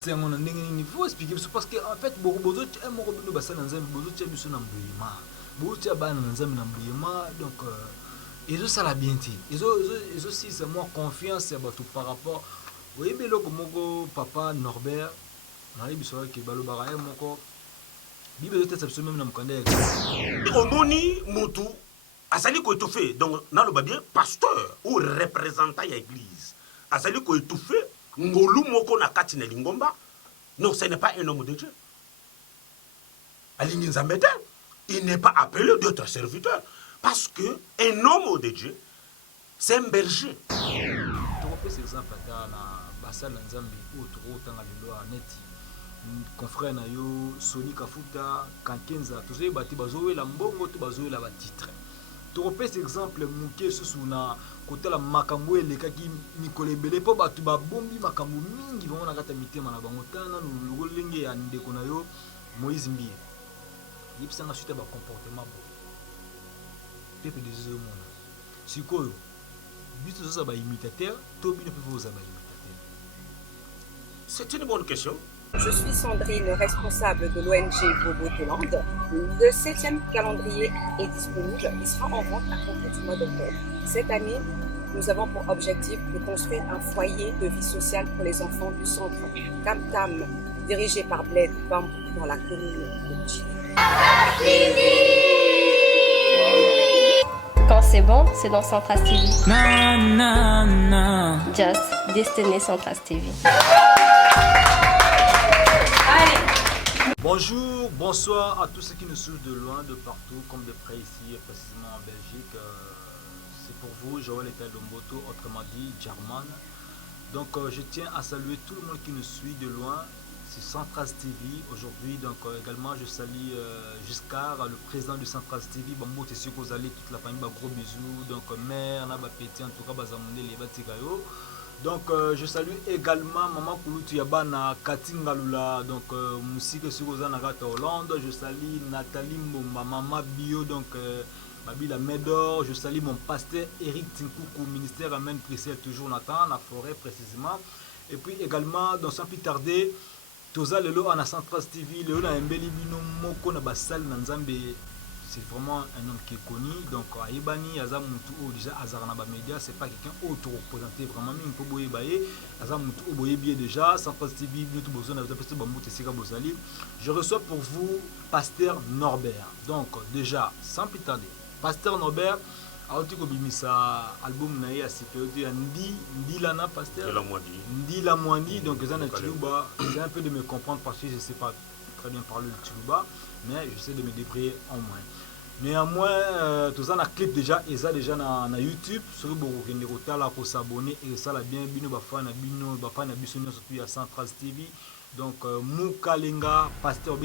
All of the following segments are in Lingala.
c'est mon il faut expliquer parce que en fait beaucoup d'autres un mot bino basa nanzambe beaucoup d'autres biso na mbuyima beaucoup d'autres bana nanzambe na mbuyima donc ils ça la bien dit ils aussi c'est moi confiance à tout par rapport oui beloko moko papa Norbert na biso ke balo bara moko bibe peut-être absolument même na mukanda omoni mutu azali ko étouffé donc naloba bien pasteur ou représentant ya église azali ko étouffé ngolu moko na kati na lingomba. Non, ce n'est pas un homme de Dieu. Aligné Nzambete, il n'est pas appelé d'être serviteur. Parce que un homme de Dieu, c'est un berger. Confrère na yo Sony Kafuta Kankenza tozoye bati bazowe la mbongo to bazowe la batitre. Topes exemple muke susu na kotala makambo elekaki mikolo ebele mpo bato babombi makambo mingi bango na kata mitema na bango tana lolenge ya ndeko na yo Moïse Mbie yebisanga suite ya bacomportement bo pepe des hommes sikoyo biso toza baimitateur to bino mpe boza baimitateur. C'est une bonne question. Je suis Sandrine, responsable de l'ONG Bobo Tolande. Le 7e calendrier est disponible. Il sera en vente à compter du mois d'octobre. Cette année, nous avons pour objectif de construire un foyer de vie sociale pour les enfants du centre Tam Tam, dirigé par Bled Bambou dans la commune de Chili. Quand c'est bon, c'est dans Centras TV. Just Destiny Centras TV. Bonjour, bonsoir à tous ceux qui nous suivent de loin, de partout, comme de près ici, précisément en Belgique. C'est pour vous, Joël Etel Domboto, autrement dit German. Donc je tiens à saluer tout le monde qui nous suit de loin. C'est Centras TV aujourd'hui. Donc également je salue Giscard, le président du Centras TV. Bambo Tessio Kozali, toute la famille, gros bisous. Donc mère, Naba Péti, en tout cas, Bazamoune, les Batikayo. Donc je salue également Maman Kouloutou Yabana Katingalula, donc musique sur Ozanagata Hollande. Je salue Nathalie Mbomba, Maman Bio, donc Babila Médor. Je salue mon pasteur Eric Tinkoukou, ministère Amen Prissel, toujours Nathan, la forêt précisément. Et puis également, dans sans plus tarder, Toza Lelo en Centras TV, Lelo na Mbeli Bino Moko na Basal Nanzambe. C'est vraiment un homme qui est connu. Donc, Aïbani, Azamutu, déjà, Azarnaba Media, c'est pas quelqu'un autre représenté vraiment. Mais il faut boyer bailler. Azamutu, boyer bien déjà. Sans TV, Bluetooth, Bozon, Bozali. Je reçois pour vous Pasteur Norbert. Donc, déjà, sans plus tarder, Pasteur Norbert, Aotiko Bimisa, album Naï à sécurité, Ndi Lana, Pasteur. Ndi la Mwandi. Donc, c'est un peu de me comprendre parce que je ne sais pas très bien parler le Tchouba. Mais j'essaie de me débrouiller en moins. Néanmoins, tout ça, on a clip déjà, et ça déjà dans YouTube. Sur le là pour s'abonner, et ça, la bien, bino, bafana, bino, bafana, bisonio, surtout à Centras TV. Donc, Moukalenga, Pasteur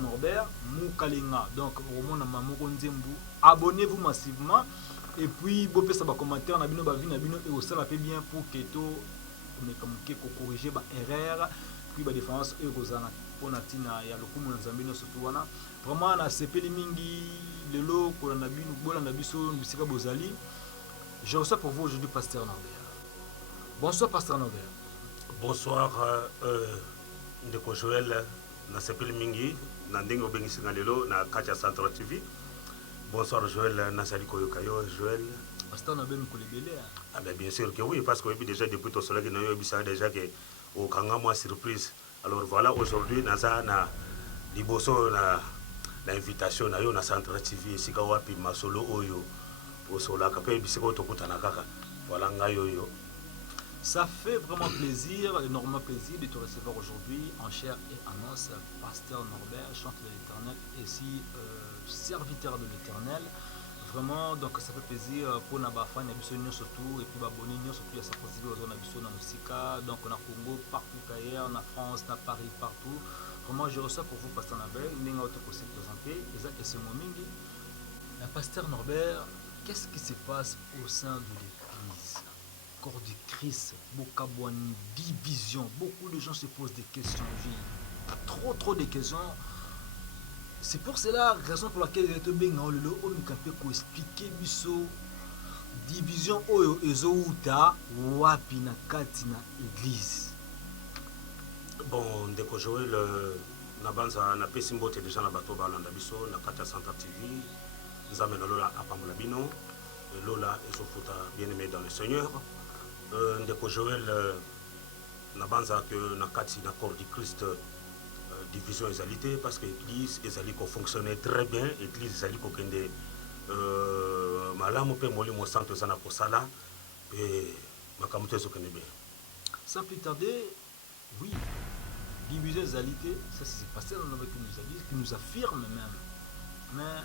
Norbert, Moukalenga. Donc, au moins, on a abonnez-vous massivement. Et puis, vous pouvez faire commentaire, on a bino, bavina, bino, et ça, la fait bien pour que tout, mais comme corriger, erreur. Puis la différence est Rosana pour Natina ya lokumu na Zambino surtout wana vraiment na sepeli mingi lelo ko na binu bola na biso bisika bozali. Je reçois pour vous aujourd'hui Pasteur Norbert. Bonsoir Pasteur Norbert. Bonsoir ndeko Joël na sepeli mingi na ndenge obengisi na lelo na Katia Central TV. Bonsoir Joël na sali koyokayo Joël. Pasteur Norbert Mkolebele. Ah ben bien sûr que oui parce que déjà depuis ton soleil na yo bisa déjà que au Kangama surprise. Alors voilà, aujourd'hui, naza na liboso na l'invitation na yo na Central TV sika wapi masolo oyo osola kapé bisiko tokutana kaka. Voilà ngayo yo. Ça fait vraiment plaisir, énormément plaisir de te recevoir aujourd'hui en chair et en os, Pasteur Norbert, chanteur de l'Éternel et aussi serviteur de l'Éternel. Vraiment, donc ça fait plaisir pour Nabafan, Nabissonio surtout, et puis Babonino surtout, il y a sa possibilité de Nabissonio Musika, donc on a Congo, partout ailleurs, en France, à Paris, partout. Vraiment, je reçois pour vous, Pasteur Norbert, il y a autre chose à présenter, et c'est mon mingi. Pasteur Norbert, qu'est-ce qui se passe au sein de l'Église? Corps du Christ, Bokabouani, division, beaucoup de gens se posent des questions, trop de questions. C'est pour cela, raison pour laquelle je vais vous expliquer biso division oyo ezouta wapi na kati na église. Bon, ndeko Joël, nabanza napesi mbote déjà na bato balanda biso na kati ya Central TV. Nzambe na lola apambola bino. Lola ezofuta bien-aimé dans le Seigneur. Ndeko Joël, nabanza que na kati na corps du Christ division ezalité parce que l'église ezali ko fonctionner très bien, l'église ezali ko kende malamu pe molimo santo sana ko sala et makambo tezo kende bien. Sans plus tarder, oui, division égalité, ça c'est pasteur qui nous a dit, qui nous affirme même. Mais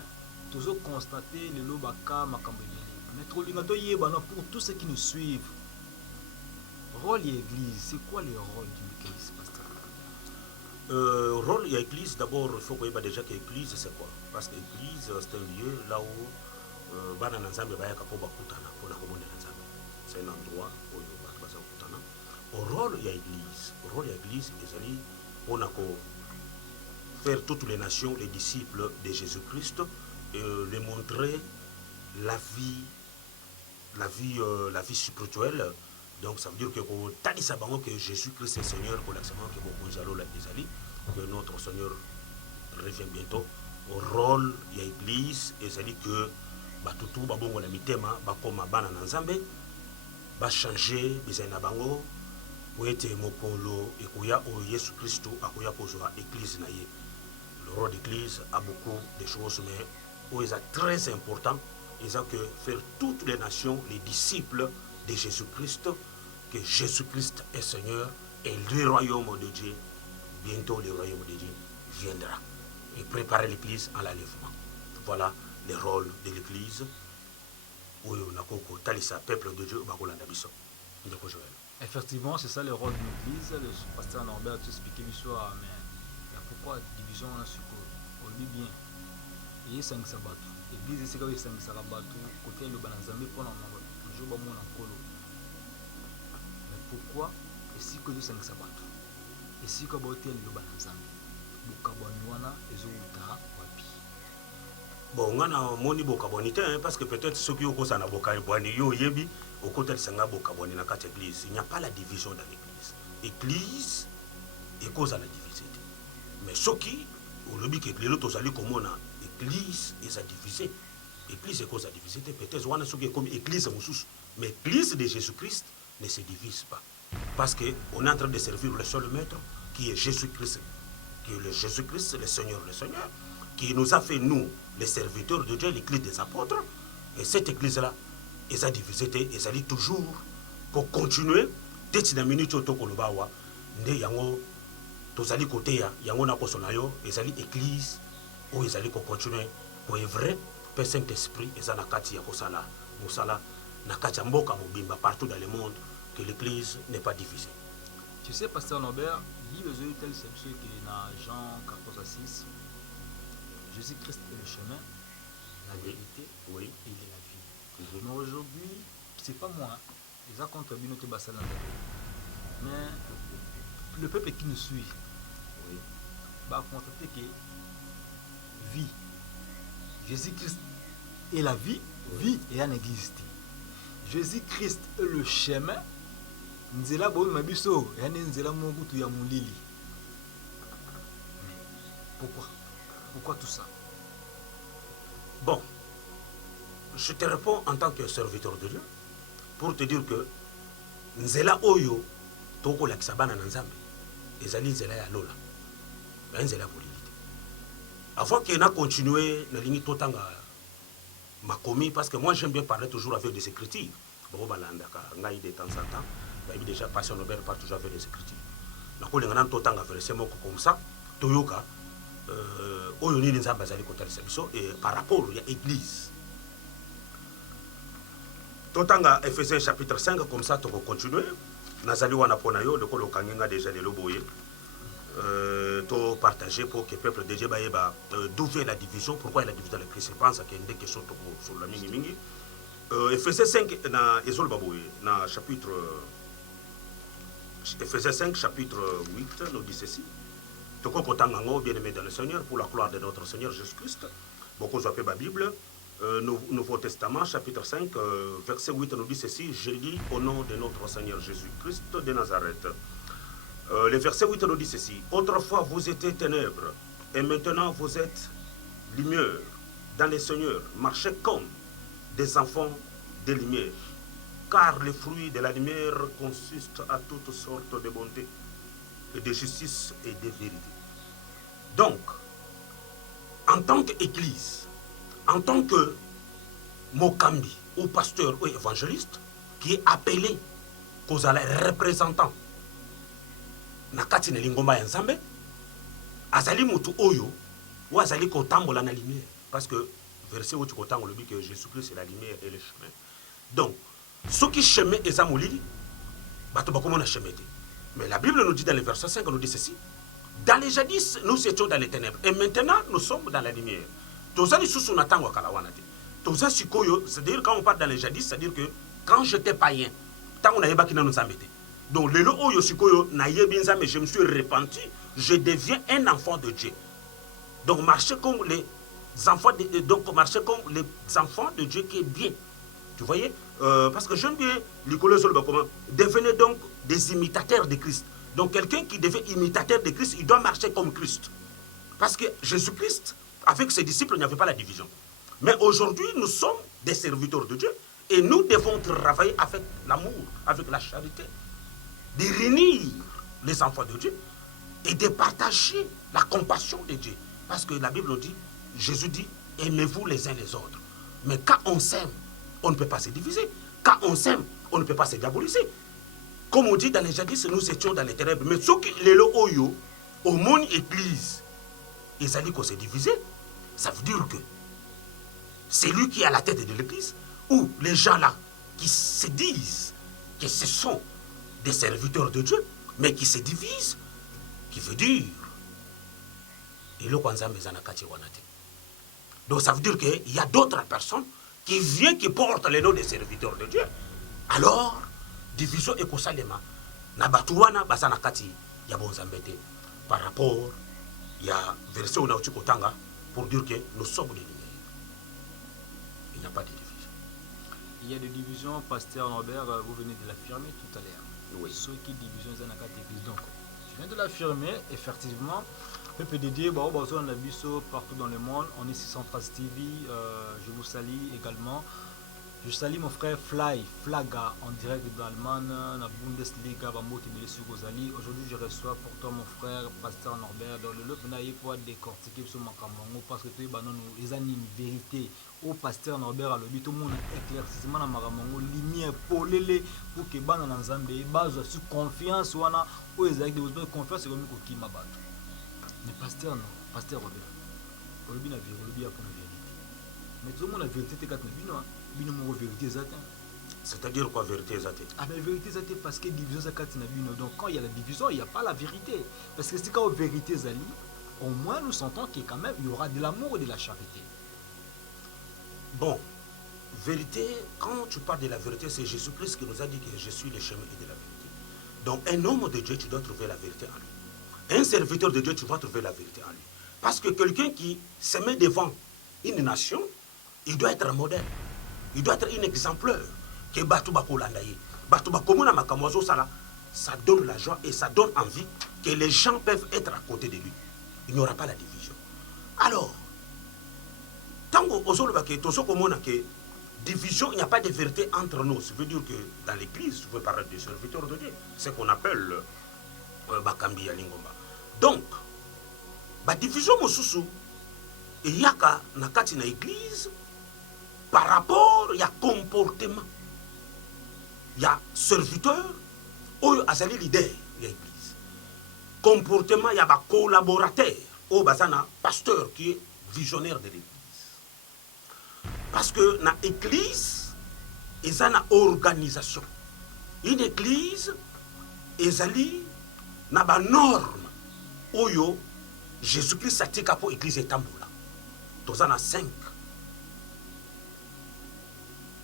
toujours constater le lobaka makambo yeli. Mais trop lingato yebana pour tous ceux qui nous suivent. Rôle de l'église, c'est quoi le rôle d'une église, pasteur? Rôle de l'église, d'abord, il faut qu'on ait déjà que l'église, c'est quoi? Parce que l'église, c'est un lieu là où bana nanzambe bayaka po bakutana pona komona nanzambe. C'est un endroit où batu baza kutana. Au rôle de l'église, le rôle de l'église, ezali pona ko faire toutes les nations les disciples de Jésus-Christ et les montrer la vie spirituelle. Donc ça veut dire que que Jésus-Christ est Seigneur pour l'accent que que notre Seigneur revient bientôt. Au rôle de l'église, et ça dit que batutu babongo na mitema bakoma bana na nzambe ba changer bizana bango pour être mokolo et koya o Jésus Christ akoya kozwa église na ye. Le rôle d'église a beaucoup de choses mais où est très important, ils ont que faire toutes les nations les disciples de Jésus-Christ, que Jésus-Christ est Seigneur et le royaume de Dieu, bientôt le royaume de Dieu viendra. Et préparer l'église à l'enlèvement. Voilà le rôle de l'église. Où on a talisa peuple de Dieu, Effectivement, c'est ça le rôle de l'église. Le pasteur Norbert a expliqué l'histoire, mais pourquoi division on lit bien. Il y a 5 sabbats. L'église, c'est comme 5 sabbats. Côté le bananzamé pour l'envoi. Toujours bon mon encolo. Mais pourquoi et si que 5 sabbats? Et si que l'hôtel le bananzamé? Bukabwanwana ezouta wapi? Bon, on a moni bokabonité parce que peut-être ceux qui ont cause na bokabwani yo yebi au côté de sanga bokabwani na quatre église. Il n'y a pas la division dans l'église. Église est cause à la division. Mais ceux qui au lobby que l'autre allait comme on a église est à diviser. Église est cause à diviser. Peut-être on a ceux qui comme église mais église de Jésus-Christ ne se divise pas parce que on est en train de servir le seul maître qui est Jésus-Christ. Que le Jésus-Christ, le Seigneur, qui nous a fait, nous, les serviteurs de Dieu, l'église des apôtres. Et cette église-là, elle a divisé, elle a dit toujours, pour continuer, dès que minute au toko lobawa, ne yango, tozali côté ya, yango na kosonayo, elle a dit église, où elle a dit continuer, pour vrai, Père Saint-Esprit, elle a na kati ya kosala, musala, na kati ya mboka mobimba, partout dans le monde, que l'église n'est pas divisée. Tu sais, pasteur Norbert, il y a tel c'est qui est dans Jean 14:6. Jésus-Christ est le chemin, la vérité et la vie. Mais aujourd'hui, c'est pas moi, ils ont contre Binote Bassal. Mais le peuple qui nous suit va constater que vie, Jésus-Christ est la vie, vie et un existe. Jésus-Christ est le chemin. Nzela boy mabiso yani nzela mongutu ya mulili. Pourquoi tout ça? Bon, je te réponds en tant que serviteur de Dieu pour te dire que nzela oyo toko la kisabana na nzambe ezali nzela ya lola. Ben nzela mulili. Avant qu'il n'a continué na ligne totanga makomi parce que moi j'aime bien parler toujours avec des écritures. Bon balanda ka ngai de temps en temps. Il déjà passé Nobel par toujours avec les écritures. Na ko lenga nan totanga verset moko comme ça, toyoka oyo ni nzamba zali ko talisa biso et par rapport à l'église. Totanga Ephésiens chapitre 5 comme ça to continuer. Nazali wana pona yo lokolo kangenga déjà le loboye. To partager pour que le peuple de Dieu ba d'où vient la division, pourquoi il y a la division dans l'église. Je pense qu'il y a des questions sur la mingi. Ephésiens 5 na ezol baboye na chapitre Ephésiens 5, chapitre 8, nous dit ceci. Bien-aimé dans le Seigneur, pour la gloire de notre Seigneur Jésus-Christ. Beaucoup appellent la Bible. Nouveau Testament, chapitre 5, verset 8, nous dit ceci. Je lis au nom de notre Seigneur Jésus-Christ de Nazareth. Le verset 8 nous dit ceci. Autrefois vous étiez ténèbres, et maintenant vous êtes lumière dans les seigneurs. Marchez comme des enfants de lumière. Car les fruits de la lumière consistent à toutes sortes de bonté, et de justice et de vérité. Donc, en tant qu'église, en tant que Mokambi, ou pasteur ou évangéliste, qui est appelé kozala représentant na kati na lingomba ya Nzambe, azali mutu oyo ou azali kotambola na lumière, parce que verset où tu kotango le dit que Jésus-Christ est la lumière et le chemin. Donc ce qui chemin eza molili bato bakomona chemin te. Mais la Bible nous dit dans le verset 5, nous dit ceci: dans les jadis nous étions dans les ténèbres et maintenant nous sommes dans la lumière. Tozali susu na tango kala wana te. Toza sikoyo, c'est-à-dire quand on parle dans les jadis, c'est-à-dire que quand j'étais païen, tango na yeba kina nous embêter. Donc lelo oyo sikoyo na yebi nzambe, je me suis repenti, je deviens un enfant de Dieu. Donc marcher comme les enfants de Dieu qui est bien. Tu voyez, parce que j'aime bien l'école comment devenez donc des imitateurs de Christ. Donc quelqu'un qui devient imitateur de Christ, il doit marcher comme Christ. Parce que Jésus-Christ, avec ses disciples, il n'y avait pas la division. Mais aujourd'hui, nous sommes des serviteurs de Dieu et nous devons travailler avec l'amour, avec la charité, de réunir les enfants de Dieu et de partager la compassion de Dieu. Parce que la Bible nous dit, Jésus dit, aimez-vous les uns les autres. Mais quand on s'aime, on ne peut pas se diviser. Quand on s'aime, on ne peut pas se diaboliser. Comme on dit dans les jadis, nous étions dans les ténèbres. Mais ceux qui les oyo, au monde église, ils allaient qu'on s'est divisé. Ça veut dire que c'est lui qui est à la tête de l'église, ou les gens là qui se disent que ce sont des serviteurs de Dieu, mais qui se divisent, qui veut dire donc ça veut dire qu'il y a d'autres personnes qui viennent, qui portent les noms des serviteurs de Dieu. Alors, division et kosalema, na batuwana basana kati ya bonzambete par rapport il y a verset on a uti kotanga pour dire que nous sommes des lumières. Il n'y a pas de division. Il y a des divisions, pasteur Norbert, vous venez de l'affirmer tout à l'heure. Oui. Ceux qui division dans la catégorie. Donc, je viens de l'affirmer, effectivement. PPDD, partout dans le monde. On est sur Central TV. Je vous salue également. Je salue mon frère Flaga, en direct d'Allemagne, la Bundesliga, aujourd'hui je reçois pour toi mon frère, pasteur Norbert, dans le lot, pour décortiquer sur mon cameroun, parce que tu es une vérité. Au pasteur Norbert, le tout le monde éclaircissement dans ma lumière pour les pour que ban dans Nzambe base sur confiance ou ana ou ezaki de confiance comme qui m'a battu. Mais pasteur non, pasteur Robert. Olobi na vérité, pour la vérité. Mais tout le monde la vérité te kat na bino. C'est-à-dire quoi vérité exacte? Ah mais vérité exacte parce que division ça katina bino. Donc quand il y a la division, il n'y a pas la vérité. Parce que c'est quand vérité zali, au moins nous sentons qu'il quand même il y aura de l'amour et de la charité. Bon, vérité, quand tu parles de la vérité, c'est Jésus-Christ qui nous a dit que je suis le chemin et de la vérité. Donc un homme de Dieu, tu dois trouver la vérité en lui. Un serviteur de Dieu, tu vas trouver la vérité en lui. Parce que quelqu'un qui se met devant une nation, il doit être un modèle. Il doit être un exemplaire. Que ça donne la joie et ça donne envie que les gens peuvent être à côté de lui. Il n'y aura pas la division. Alors, tant que division, il n'y a pas de vérité entre nous. Ça veut dire que dans l'église, je veux parler des serviteurs de Dieu. C'est ce qu'on appelle Bakambi ya Lingomba. Donc, la division, il y a dans l'église, par rapport il y a comportement, il y a serviteur, ou azali leader de l'église. Comportement, il y a collaborateur, ou bazana pasteur qui est visionnaire de l'église. Parce que dans l'église, il y a une organisation. Une église, il y a une norme. Oyo, Jésus-Christ a dit que l'église est tamboula. Dans un 5.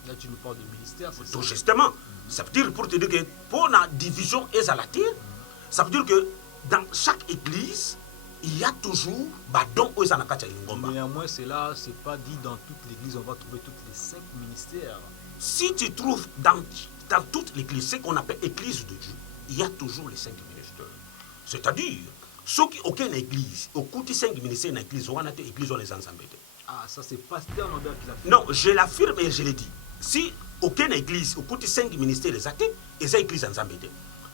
Là, tu nous parles de ministère, c'est tout ça? Justement, ça veut dire pour te dire que pour la division et à la terre, ça veut dire que dans chaque église, il y a toujours badon ou zanakata lingomba. Néanmoins, cela, c'est pas dit dans toute l'église, on va trouver tous les 5 ministères. Si tu trouves dans toute l'église, ce qu'on appelle église de Dieu, il y a toujours les 5 ministères. C'est-à-dire, ceux qui aucune église, au côté 5 ministères dans l'église, on a des églises, on les ensemble. Ah, ça c'est Pasteur Norbert qui l'a fait. Non, je l'affirme et je le dis. Si aucune église, au côté 5 ministères, les athées, et ces églises ensemble.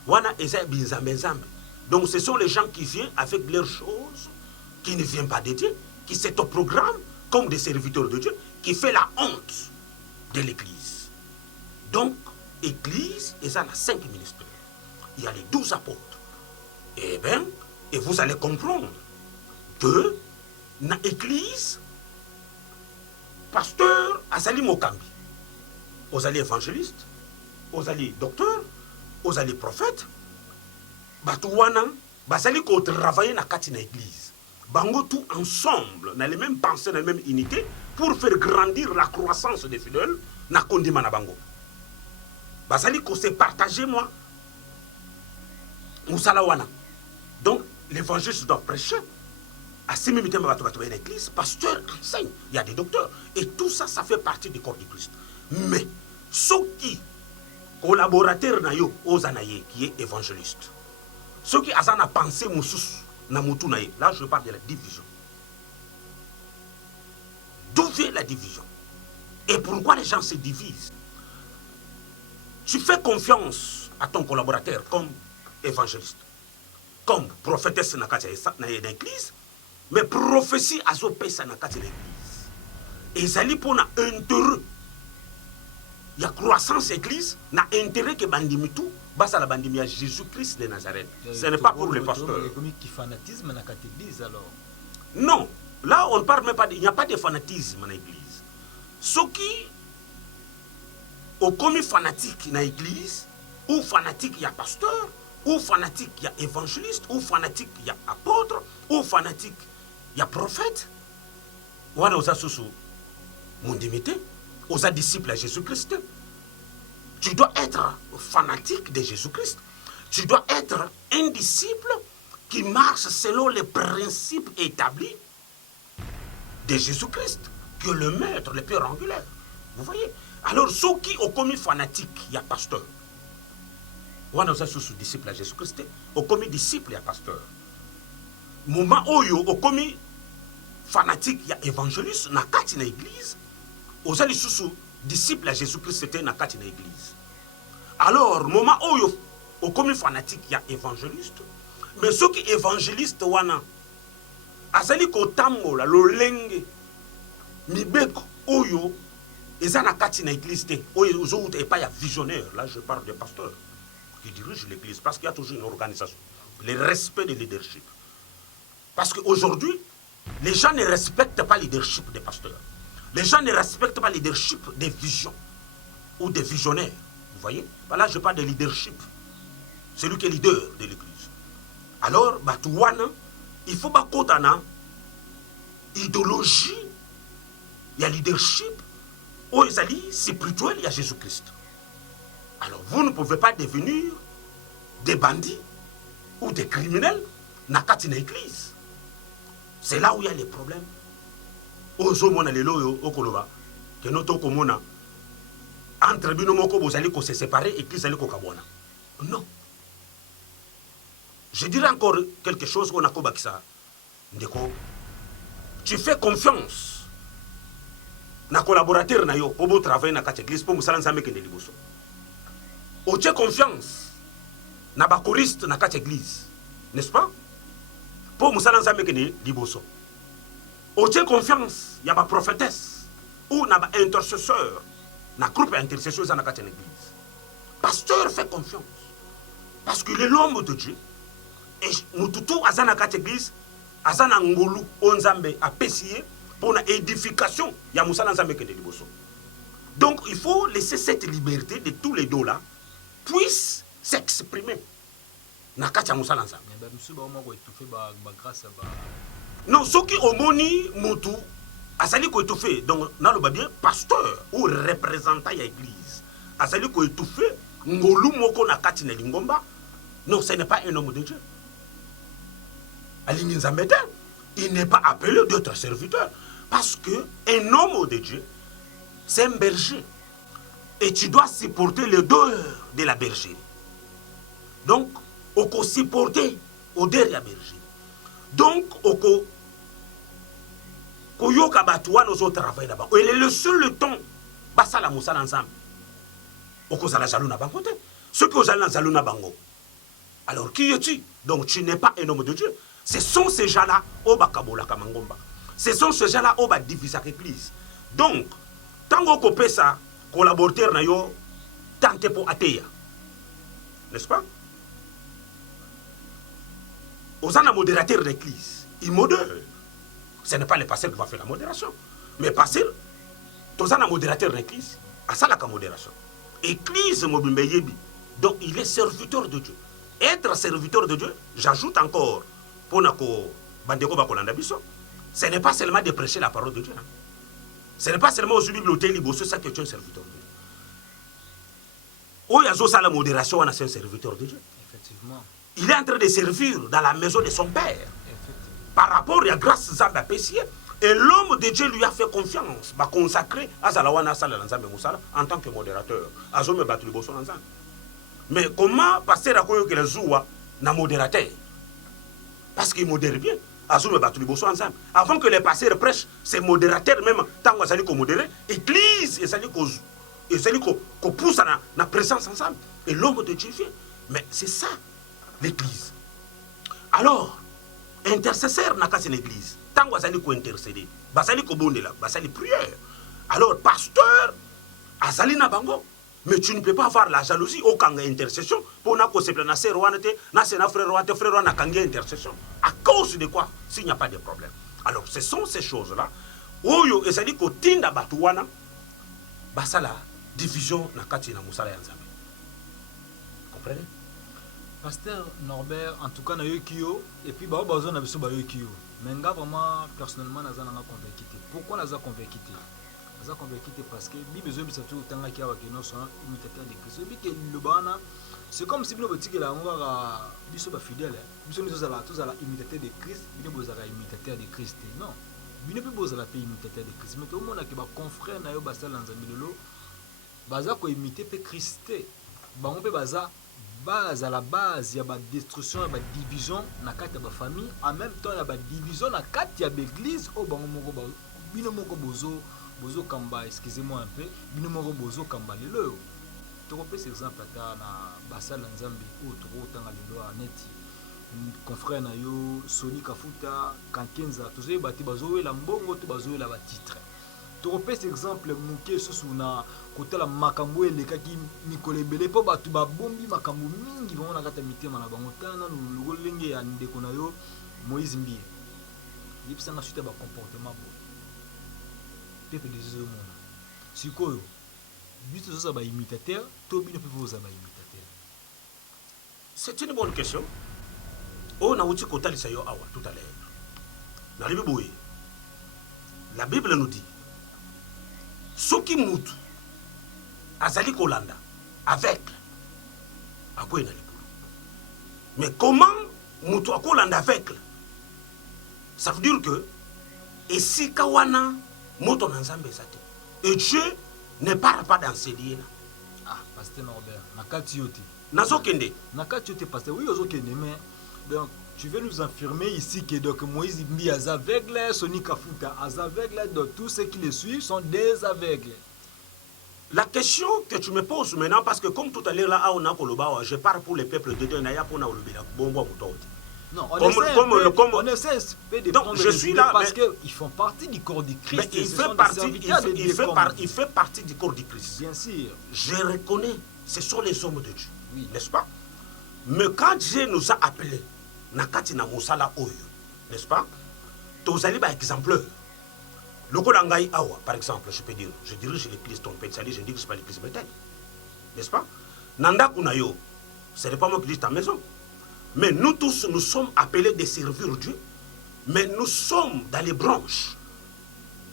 On a des ensemble. Donc ce sont les gens qui viennent avec leurs choses, qui ne viennent pas de Dieu, qui sont au programme comme des serviteurs de Dieu, qui fait la honte de l'église. Donc, église, il y a 5 ministères. Il y a les 12 apôtres. Eh bien, et vous allez comprendre que dans l'église, pasteur, azali mokambi, ozali évangéliste, ozali docteur, ozali prophète, batu wana, bazali ko travailler na kati na église. Bango tout ensemble, dans les mêmes pensées, dans les mêmes unités, pour faire grandir la croissance des fidèles, na kondima na bango. Bazali ko se partager moi, musala wana. Donc, l'évangéliste doit prêcher. À ces mêmes temps, l'église, pasteur enseigne. Il y a des docteurs. Et tout ça, ça fait partie du corps du Christ. Mais, ceux qui, collaborateurs qui est évangéliste, ceux qui ont pensé là, je parle de la division. D'où vient la division? Et pourquoi les gens se divisent? Tu fais confiance à ton collaborateur comme évangéliste, comme prophétesse dans l'église, mais prophétie à ce pays dans l'église. Et ça lui pour un intérêt. Il y a croissance l'église, il y a intérêt que bandimi tout, basa la bandimi à Jésus-Christ de Nazareth. Ce n'est pas pour les pasteurs. Il y a fanatisme dans l'église alors. Non, là on ne parle même pas, il n'y a pas de fanatisme dans l'église. Ceux qui ont commis fanatique dans l'église, ou fanatique il y a pasteur, ou fanatique il y a évangéliste, ou fanatique il y a apôtre, ou fanatique il y a prophète. On a sous mon dimité, aux disciples à Jésus-Christ. Tu dois être fanatique de Jésus-Christ. Tu dois être un disciple qui marche selon les principes établis de Jésus-Christ, que le maître, le pierre angulaire. Vous voyez? Alors, ceux qui ont commis fanatique, il y a pasteur. On a sous disciple à Jésus-Christ, ont commis disciple, il y a pasteur. Moment où ils ont commis fanatique, il y a évangéliste, dans l'église. Aux allez sous disciples à Jésus-Christ, c'était dans l'église. Alors, moment où au commis fanatique, il y a évangéliste. Mais ceux qui évangélistes, wana, azali ko tambola lolenge mibeko oyo ezana kati na église te oyo zout et pas ya visionnaire. Là, je parle des pasteurs qui dirigent l'église parce qu'il y a toujours une organisation, le respect du leadership. Parce qu'aujourd'hui, les gens ne respectent pas le leadership des pasteurs. Les gens ne respectent pas le leadership des visions ou des visionnaires. Vous voyez? Là, je parle de leadership. Celui qui est leader de l'église. Alors, Batouana, il faut pas qu'on ait idéologie, il y a leadership, ou spirituel, il y a Jésus-Christ. Alors, vous ne pouvez pas devenir des bandits ou des criminels dans l'église. C'est là où il y a les problèmes. Que notre commune entre binomoko vous allez se séparer et qu'ils allez kokabona. Non. Je dirais encore quelque chose qu'on a kobakisa. Ndeko, tu fais confiance na collaborateur na yo pour vous travailler na l'église pour musala nzambe kende liboso. O tu confiance na ba choriste na l'église, n'est-ce pas? Pour musala nzambe kende liboso. O tu confiance ya ba prophétesse ou na ba intercesseur na groupe intercesseur na l'église. Pasteur fait confiance parce qu'il est l'homme de Dieu. Et mututu azana kat église azana ngolu onzambe a pesier pour l'édification ya musala nzambe kende liboso. Donc il faut laisser cette liberté de tous les deux là puissent s'exprimer na kat ya musala nzambe. Non, ceux qui ont moni mutu azali ko étouffé donc na lo bien pasteur ou représentant ya église azali ko étouffé ngolu moko na kat na lingomba. Non, ce n'est pas un homme de Dieu. Il n'est pas appelé d'autres serviteurs. Parce qu'un homme de Dieu, c'est un berger. Et tu dois supporter l'odeur de la bergerie. Donc, on peut supporter odeur ya berger. Donc oko koyoka bato wana ozo travailler là-bas. Et le seul temps basala mosala ensemble. Okozala jaloux na bango te. Ceux qui ozala jaloux na bango. Alors qui es-tu? Donc tu n'es pas un homme de Dieu. Ce sont ces gens-là au bakabola kamangomba. Ce sont ces gens-là au badivisa l'église. Donc tango kopé ça collaborateur na yo tante pour ateya. N'est-ce pas? Ozana modérateur de l'église, il modère. Ce n'est pas le pasteur qui va faire la modération. Mais pasteur, Ozana modérateur de l'église, à ça la modération. Église Mobimbeyebi, donc il est serviteur de Dieu. Être serviteur de Dieu, j'ajoute encore, pour nako bandeko bakolanda biso, ce n'est pas seulement de prêcher la parole de Dieu. Hein. Ce n'est pas seulement aux bibliothèques libres, c'est ça que tu es un serviteur de Dieu. Oyazo ça la modération, on a c'est un serviteur de Dieu. Effectivement. Il est en train de servir dans la maison de son père. Par rapport à la grâce Zamba Pessier, et l'homme de Dieu lui a fait confiance, va consacrer à Zalawana Salanzambe Moussala en tant que modérateur. Azome Batuli Bosso Lanzan. Mais comment passer à quoi que les Zoua n'a modérateur? Parce qu'il modère bien. Azome Batuli Bosso Lanzan. Avant que les pasteurs prêchent, c'est modérateur même, tant que ça modéré, église, et ça qu'on pousse à la présence ensemble. Et l'homme de Dieu vient. Mais c'est ça, l'église. Alors, intercesseur n'a qu'à l'église. Tant que vous allez intercéder, vous allez prier. Alors, pasteur, azali na bango. Mais tu ne peux pas avoir la jalousie au kanga intercession pour na ko seple na sœur wana te, na sena frère wana te, frère wana kanga intercession. À cause de quoi? S'il n'y a pas de problème. Alors, ce sont ces choses-là. Oyo ezali ko tinda batu wana basala division na kati na musala ya Nzambe. Comprenez? Pasteur Norbert, en tout cas, na yokio et puis bah besoin na biso ba yokio. Mais nga vraiment personnellement naza nanga convaincu. Pourquoi naza convaincu? Naza convaincu parce que bi besoin bisa tout tanga ki awa keno so imitateur de Christ. Bi ke le bana c'est comme si bino botiki la ngwa biso ba fidèle. Biso nizo zala tous ala imitateur de Christ, bino bozala imitateur de Christ. Non. Bino pe bozala pe imitateur de Christ. Mais tout le monde ki ba confrère na yo basala Nzambe lelo baza ko imiter pe Christ. Bango pe baza base à la base, il y a une destruction, il y a une division dans la famille. En même temps, il y a une division dans l'église. Bozo Kamba, excusez-moi un peu, Binomoro Bozo Kamba Lelo. Tu repères cet exemple dans Bassal Nzambi, ou tu dans la Neti. Confrère Nayo, Sony Kafuta, Kankenza, tous les bâtis Bazoé, la Mbongo, tu Bazoé la titre. Tu repères cet exemple, Mouké, Sosuna. Côté la makambo les kaki mikole belé po batu ba bombi makambo mingi bango na kata mitema na bango tana no lenge ya ndeko na yo Moïse Mbie yipsa na suite ba comportement bo pepe des hommes sikoyo biso zo ba imitateur to bino pe vous ba imitateur. C'est une bonne question. On a outi kotali sayo awa tout à l'heure. Na libi la Bible nous dit soki mutu azali kolanda avec akoye na likolo. Mais comment mutu akolanda avec? Ça veut dire que esi kawana moto na Nzambe ezate. Et Dieu ne part pas dans ces lieux là. Ah, pasteur Norbert, nakati yote. Nazokende. Nakati yote pasteur, oui ozokende mais donc tu veux nous affirmer ici que donc Moïse Mbi az aveugle, Sony Kafuta az aveugle, donc tous ceux qui le suivent sont des aveugles. La question que tu me poses maintenant, parce que comme tout à l'heure là, je parle pour les peuples de Dieu, non, on essaie de prendre je suis là, parce qu'ils font partie du corps du Christ. Mais il fait partie du corps du Christ. Bien sûr. Je reconnais, ce sont les hommes de Dieu, oui. N'est-ce pas? Mais quand Dieu nous a appelés, Nakatina Moussala Oyo, n'est-ce pas? Tous allez par exemplaire. Le Kodangaï Awa, par exemple, je peux dire, je dirige l'église Tompé de Sali, je dis que ce n'est pas l'église Bethel. N'est-ce pas? Nanda Kunayo, ce n'est pas moi qui dis ta maison. Mais nous tous, nous sommes appelés de servir Dieu. Mais nous sommes dans les branches.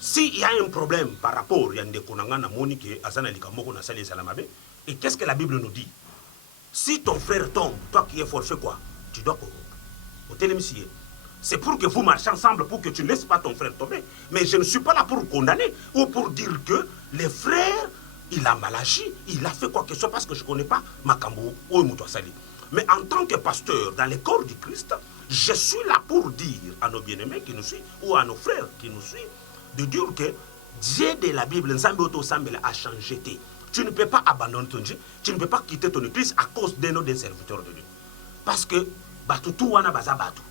S'il y a un problème par rapport, il y a des Konangana Monique, Azana Likamoko, Nasali Salamabe, et qu'est-ce que la Bible nous dit? Si ton frère tombe, toi qui es fort, fais quoi? Tu dois au télémisier. C'est pour que vous marchiez ensemble, pour que tu ne laisses pas ton frère tomber. Mais je ne suis pas là pour condamner ou pour dire que les frères, il a mal agi, il a fait quoi que ce soit parce que je ne connais pas Makambo ou Moutouassali. Mais en tant que pasteur dans le corps du Christ, je suis là pour dire à nos bien-aimés qui nous suivent ou à nos frères qui nous suivent de dire que Dieu de la Bible a changé. Tu ne peux pas abandonner ton Dieu, tu ne peux pas quitter ton église à cause d'un autre serviteur de Dieu. Parce que tout wana baza batu.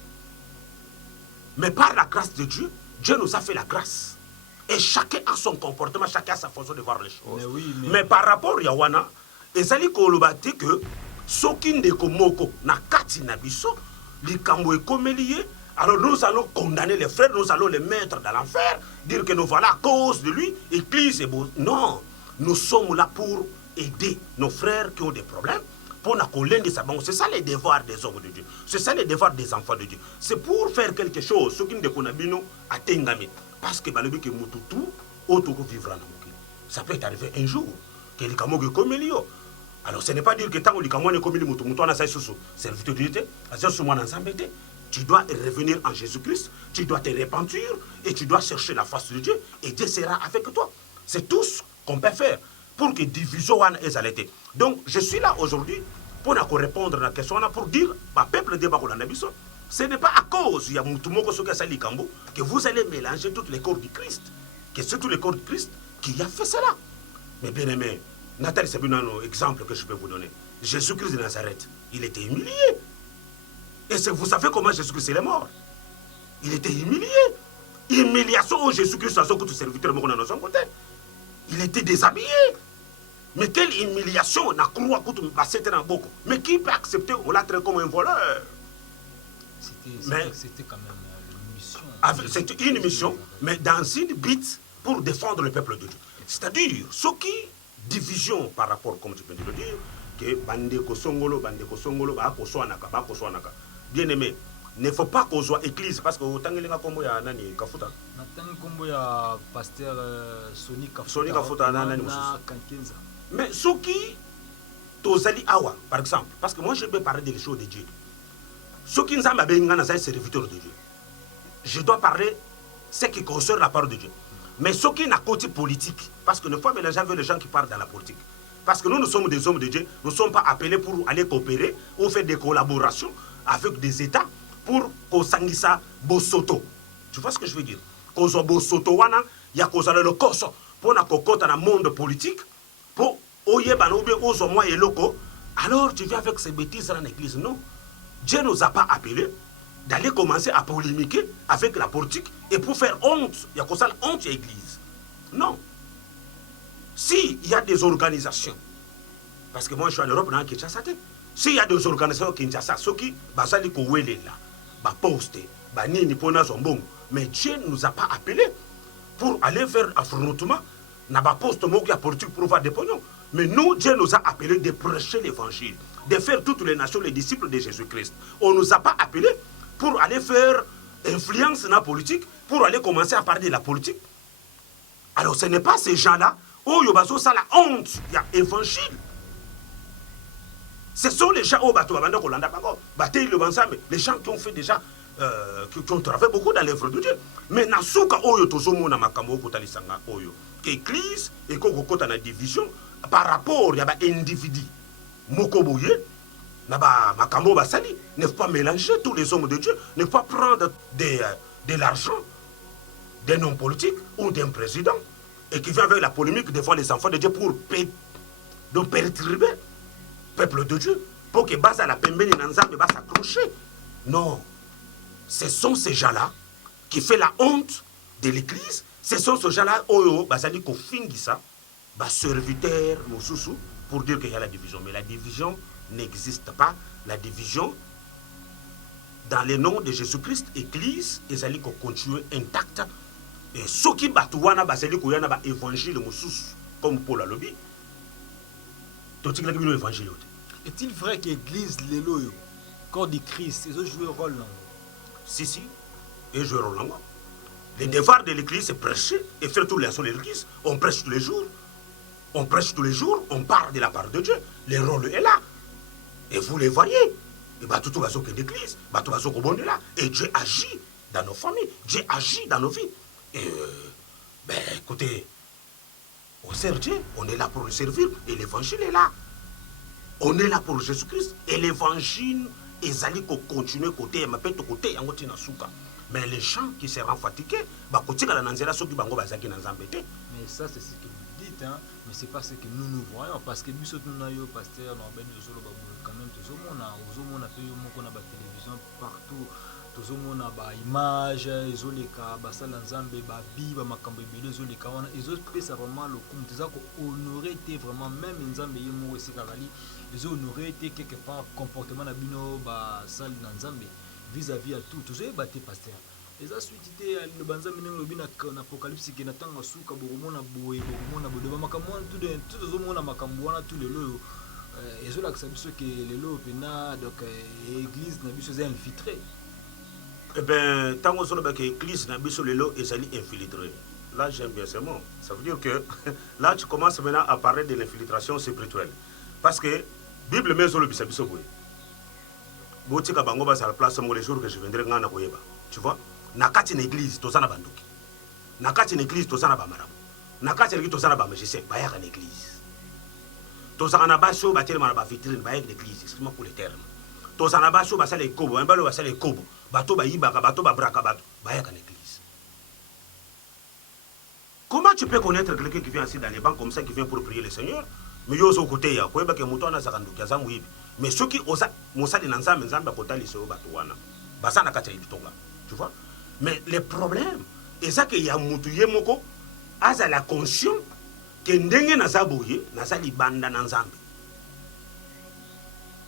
Mais par la grâce de Dieu, Dieu nous a fait la grâce. Et chacun a son comportement, chacun a sa façon de voir les choses. Mais par rapport à wana, ezali kolobate que soki ndeko moko na kati na biso likambo ekomeliye, alors nous allons condamner les frères, nous allons les mettre dans l'enfer, dire que nous voilà à cause de lui, église est beau. Non, nous sommes là pour aider nos frères qui ont des problèmes, pour la colère de sa banque. C'est ça les devoirs des hommes de Dieu. C'est ça les devoirs des enfants de Dieu. C'est pour faire quelque chose, ce qui ne konabino a tengami. Parce que balobi que mututu, autour vivra na moki. Ça peut arriver un jour, que les kamogi komelio. Alors ce n'est pas dire que tant que les kamogi komeli mutu, mutu ana sa susu, serviteur de Dieu, asia sumwa na nzambete. Tu dois revenir en Jésus-Christ, tu dois te repentir et tu dois chercher la face de Dieu et Dieu sera avec toi. C'est tout ce qu'on peut faire pour que division ait arrêté. Donc je suis là aujourd'hui pour répondre à la question, pour dire, peuple de Bakolanabison, ce n'est pas à cause que vous allez mélanger tous les corps du Christ, que c'est tout le corps du Christ qui a fait cela. Mais bien aimé, Nathalie Sabina, un exemple que je peux vous donner. Jésus-Christ de Nazareth, il était humilié. Et vous savez comment Jésus-Christ est mort. Il était humilié. Humiliation où Jésus-Christ a son serviteur de son côté. Il était déshabillé. Mais quelle humiliation n'a croix que tu me passais dans beaucoup. Mais qui peut accepter on l'a traité comme un voleur? C'était quand même une mission. C'était une mission, mais dans une bite pour défendre le peuple de Dieu. C'est-à-dire, ce qui division par rapport, comme tu peux le dire, que bandeko songolo, bako soanaka. Bien aimé, ne faut pas qu'on soit église parce que autant que les combo ya nani kafuta. Nathan combo ya pasteur Sony Kafuta. Sony Kafuta nani na Kankinza. Mais ce qui tozali awa par exemple, parce que moi je peux parler des choses de Dieu. Ce qui nous a benga c'est serviteur de Dieu. Je dois parler ce qui concerne la parole de Dieu. Mais ce qui n'a côté politique, parce que ne faut pas mélanger avec les gens qui parlent dans la politique. Parce que nous sommes des hommes de Dieu, nous ne sommes pas appelés pour aller coopérer ou faire des collaborations avec des États pour qu'on s'angissa bosoto. Tu vois ce que je veux dire? Qu'on soit bosoto wana, il y a qu'on soit le corso pour na cocotte dans le monde politique, pour oye banobé ozo moi et loco. Alors tu viens avec ces bêtises dans l'église? Non. Dieu ne nous a pas appelés d'aller commencer à polémiquer avec la politique et pour faire honte. Il y a qu'on soit honte à l'église. Non. S'il y a des organisations, parce que moi je suis en Europe, dans Kinshasa, s'il y a des organisations Kinshasa, ceux qui basali ko wele là, ba poste, ba nini pona zombong, mais Dieu ne nous a pas appelés pour aller faire affrontement, na ba poste moki à politique pour faire des pognons. Mais nous, Dieu nous a appelés de prêcher l'évangile, de faire toutes les nations les disciples de Jésus-Christ. On ne nous a pas appelés pour aller faire influence dans la politique, pour aller commencer à parler de la politique. Alors ce n'est pas ces gens-là. Oh, yobazo, ça la honte, il y a évangile. Ce sont les gens, les gens qui ont fait déjà, qui ont travaillé beaucoup dans l'œuvre de Dieu. Mais nasuka oyo tozomo na makambo kotalisanga oyo. Que l'église et kokota na division par rapport ya ba individu. Mokoboye na ba makambo basali, ne faut pas mélanger tous les hommes de Dieu, ne faut pas prendre de l'argent d'un homme politique ou d'un président. Et qui vient avec la polémique devant les enfants de Dieu pour perturber le peuple de Dieu, pour que base à la pembeni nanzambe va s'accrocher. Non. Ce sont ces gens-là qui font la honte de l'église. Ce sont ces gens-là, oyo, basali ko fingisa, ba serviteur mosusu, pour dire qu'il y a la division. Mais la division n'existe pas. La division, dans le nom de Jésus-Christ, église, ezali ko continue intacte. Et ceux qui batouana baseli koyana ba évangile mususu comme Paul a lobby. Totikla kibino évangile. Est-il vrai que l'église leloyo corps du Christ ils ont joué un rôle là? Si et jouer un rôle là. Le devoir de l'église c'est prêcher et faire tous les actions de l'église. On prêche tous les jours. On prêche tous les jours, on parle de la part de Dieu. Le rôle est là. Et vous les voyez. Et bah tout va que l'église, bah tout va que bon là et Dieu agit dans nos familles, Dieu agit dans nos vies. Et écoutez, on sert Dieu, on est là pour le servir et l'évangile est là. On est là pour Jésus-Christ. Et l'évangile, ils allaient continuer côté, côté, mais les gens qui seront fatigués, mais ça c'est ce que vous dites, hein? Mais c'est pas ce que nous voyons, parce que nous avons pasteur, quand même, tout le monde a la télévision partout, tout le monde a des images, ils ont les cas, ils ont pris ça vraiment le coup, on aurait été vraiment, même ils ont honoré été quelque part comportement na bino ba sali na nzambe vis-à-vis à tout les pasteur les suite le banza minengo bina na apocalypse qui natanga suka bokomona boye bokomona bodoba makambo tout zo mona makambo wana tout le lo ezo la biso que le lo pena donc église na biso infiltré. Eh ben tango zo ba que église na biso le lo ezali infiltré. Là j'aime bien ce mot. Ça veut dire que là tu commences maintenant à parler de l'infiltration spirituelle parce que Bible mezo le biso boye. Botika bango ba la place mo les jours que je viendrai ngana koyeba. Tu vois? Nakati na église tozana banduki. Nakati na église tozana ba marabu. Nakati na église tozana ba magicien bayaka na église. Tozana na baso ba tele ba vitrine bayaka na église, excuse-moi pour les termes. Tozana baso ba sala ekobo, mbalo ba sala ekobo. Bato ba yibaka, bato ba braka bato bayaka na église. Comment tu peux connaître quelqu'un qui vient assis dans les bancs comme ça qui vient pour prier le Seigneur? Mais yo zo côté ya koyeba ke muto na zakanduki azamu yibi. Mais ceux qui osa mosali na nzambe nzambe akotali so bato wana. Basana kati ya bitonga. Tu vois? Mais le problème, c'est ça qu'il y a mutu yemoko, aza la conscient que ndenge nazaboye, nazali banda nanzambe.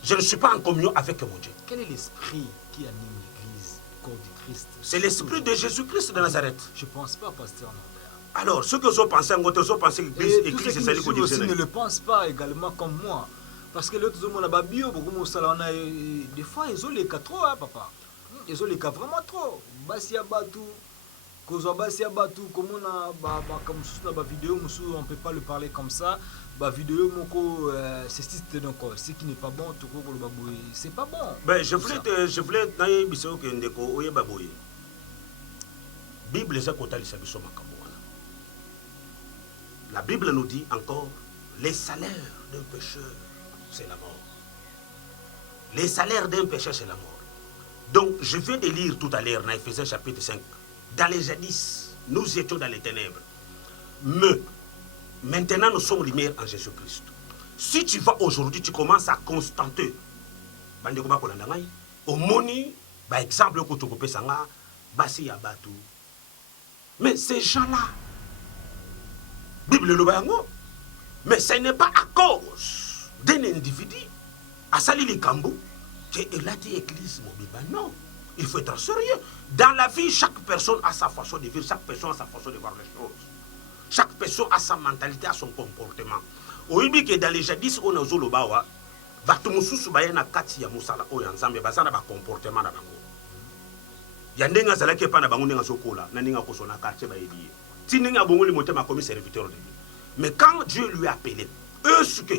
Je ne suis pas en communion avec mon Dieu. Quel est l'esprit qui anime l'église, corps du Christ? C'est l'esprit de Jésus-Christ de Nazareth. Je ne pense pas, pasteur Norbert. Alors, ceux qui ont pensé en côté, ont pensé que l'église est celle qui ne le pensent pas également comme moi. Parce que l'autre monde a bio, des fois ils ont les cas trop, hein, papa. Ils ont les cas vraiment trop. Basia Batou, Kozo Basia Batou, comme on a comme sur la vidéo, on ne peut pas le parler comme ça. La vidéo, c'est ce qui n'est pas bon, c'est pas bon. Ben, je voulais la Bible nous dit encore, les salaires d'un pécheur, c'est la mort. Les salaires d'un pécheur, c'est la mort. Donc, je viens de lire tout à l'heure dans Ephésiens chapitre 5. Dans les jadis, nous étions dans les ténèbres. Mais, maintenant, nous sommes lumière en Jésus-Christ. Si tu vas aujourd'hui, tu commences à constater. Au moni, par exemple, mais ces gens-là, Bible le bayango, mais ce n'est pas à cause d'un individu, à Salili Kambo, que la église mobile. Non, il faut être sérieux. Dans la vie, chaque personne a sa façon de vivre, chaque personne a sa façon de voir les choses. Chaque personne a sa mentalité, a son comportement. Au début que dans les jadis, on a zolo bawa, batumususu bayena kati ya musala oyanzambe basana ba comportement na bango. Yandenga zalaki pa na bango ndenga sokola, na ninga kosona quartier ba yedi. Tininga bongoli motema comme serviteur de Dieu. Mais quand Dieu lui a appelé, est-ce que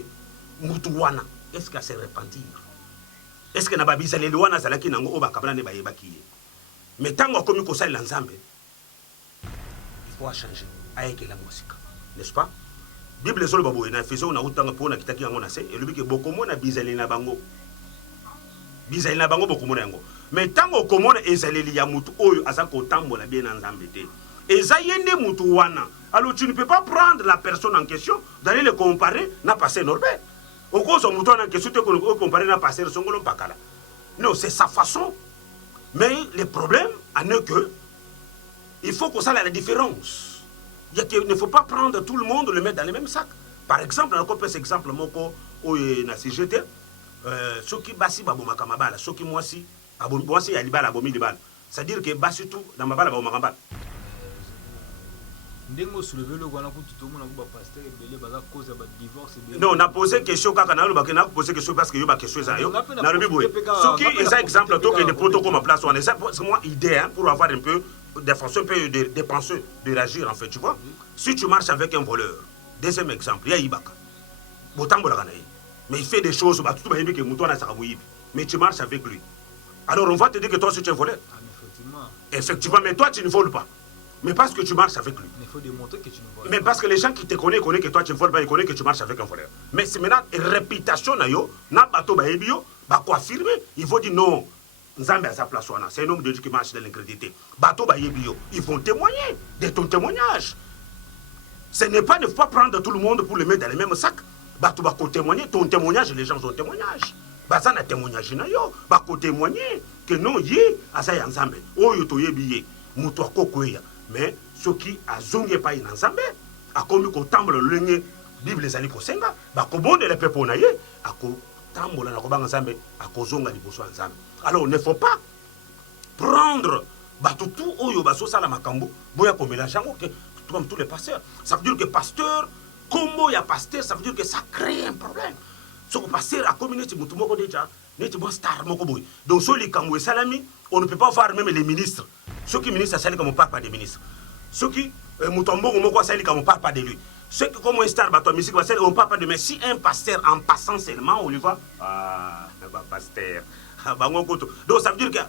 mutuwana, est-ce qu'à se repentir? Est-ce que na babisa le wana zalaki nango oba kabana ne bayebaki? Mais tant qu'on komi kosala nzambe, il faut changer. Avec la musique, n'est-ce pas? Bible solo babo na Ephésiens na utanga pona kitaki yango na se elobi ke bokomona bizali na bango. Bizali na bango bokomona yango. Mais tango komona ezaleli ya mutu oyo azako tambola bien na nzambe te. Ezayende mutu wana. Alors tu ne peux pas prendre la personne en question d'aller le comparer na pasteur Norbert. Au cause mutu en question te comparer na pasteur Songolo Pakala. Non, c'est sa façon. Mais le problème en est que il faut qu'on sache la différence. Il ne faut pas prendre tout le monde et le mettre dans les mêmes sacs. Par exemple, on peut exemple moko na CGT ceux qui basi babomaka mabala, ceux qui moisi abomboisi ya libala bomi libala. C'est-à-dire que basi tout dans mabala babomaka mabala. Ndengo soulever le wana pour tout le monde na pasteur belé baza cause ba divorce. Non, on a posé question kaka na lo bakena poser question parce que yo ba question za yo. Na lobi boye. Ceux qui est exemple to que des protocoles en place on est ça c'est moi idée hein, pour avoir un peu des façons un peu de penser, de réagir en fait, tu vois. Si tu marches avec un voleur, deuxième exemple, il y a Ibaka. Mais il fait des choses, mais tu marches avec lui. Alors on va te dire que toi, si tu es un voleur. Ah, effectivement, mais toi, tu ne voles pas. Mais parce que tu marches avec lui. Mais il faut démontrer que tu ne voles Mais pas. parce que les gens qui te connaissent que toi tu ne voles pas, ils connaissent que tu marches avec un voleur. Mais c'est maintenant une réputation, na bateau ba ebio, ba quoi affirmer, il faut dire non. Nzambe à sa place, c'est un homme de Dieu qui marche dans l'incrédulité. Bateau ba ebio, ils vont témoigner de ton témoignage. Ce n'est pas, ne faut pas prendre tout le monde pour le mettre dans le même sac. Bateau ba témoigner, ton témoignage, les gens ont témoignage. Baza na témoignage na yo, ba témoigner que non yé asa ya Nzambe. Oyo to yebiye, muto akokweya. Mais ceux qui azonge pa ina Nzambe, akomi ko tambola lenge Bible ezali ko senga, ba ko bonde le peuple na ye, ako tambola na ko banga Nzambe, akozonga liboso Nzambe. Alors ne faut pas prendre batutu oyo baso sala makambo, boya ko mélanger comme tous les pasteurs. Ça veut dire que pasteur, combo ya pasteur, ça veut dire que ça crée un problème. Ce que pasteur a communauté mutumoko déjà, n'est pas star moko boy. Donc ceux qui kamwe salami, on ne peut pas voir même les ministres. Ceux qui ministres sali comme on parle pas des ministres. Ceux qui mutombo moko sali comme on parle pas de lui. Ceux qui comme un star bato musique on parle pas de mais si un pasteur en passant seulement on lui va pasteur. Donc ça veut dire que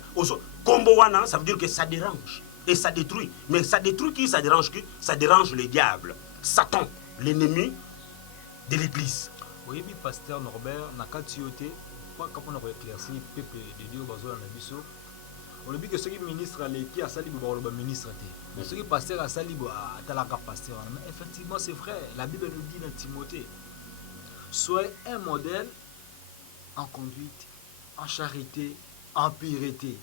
combo wana, ça veut dire que ça dérange et ça détruit. Mais ça détruit qui? Ça dérange qui? Ça dérange le diable, Satan, l'ennemi de l'église. Oui, pasteur Norbert, Nakatiote, pas quand on a éclairci, peuple de Dieu, Bazola Nabiso. On a dit que ceux qui ministrent à l'équipe, à Salibo, le ministre. Mais ceux qui pasteur à Salibo, à Talaka pasteur. Mais effectivement, c'est vrai. La Bible nous dit dans Timothée, soyez un modèle en conduite, en charité, en pureté.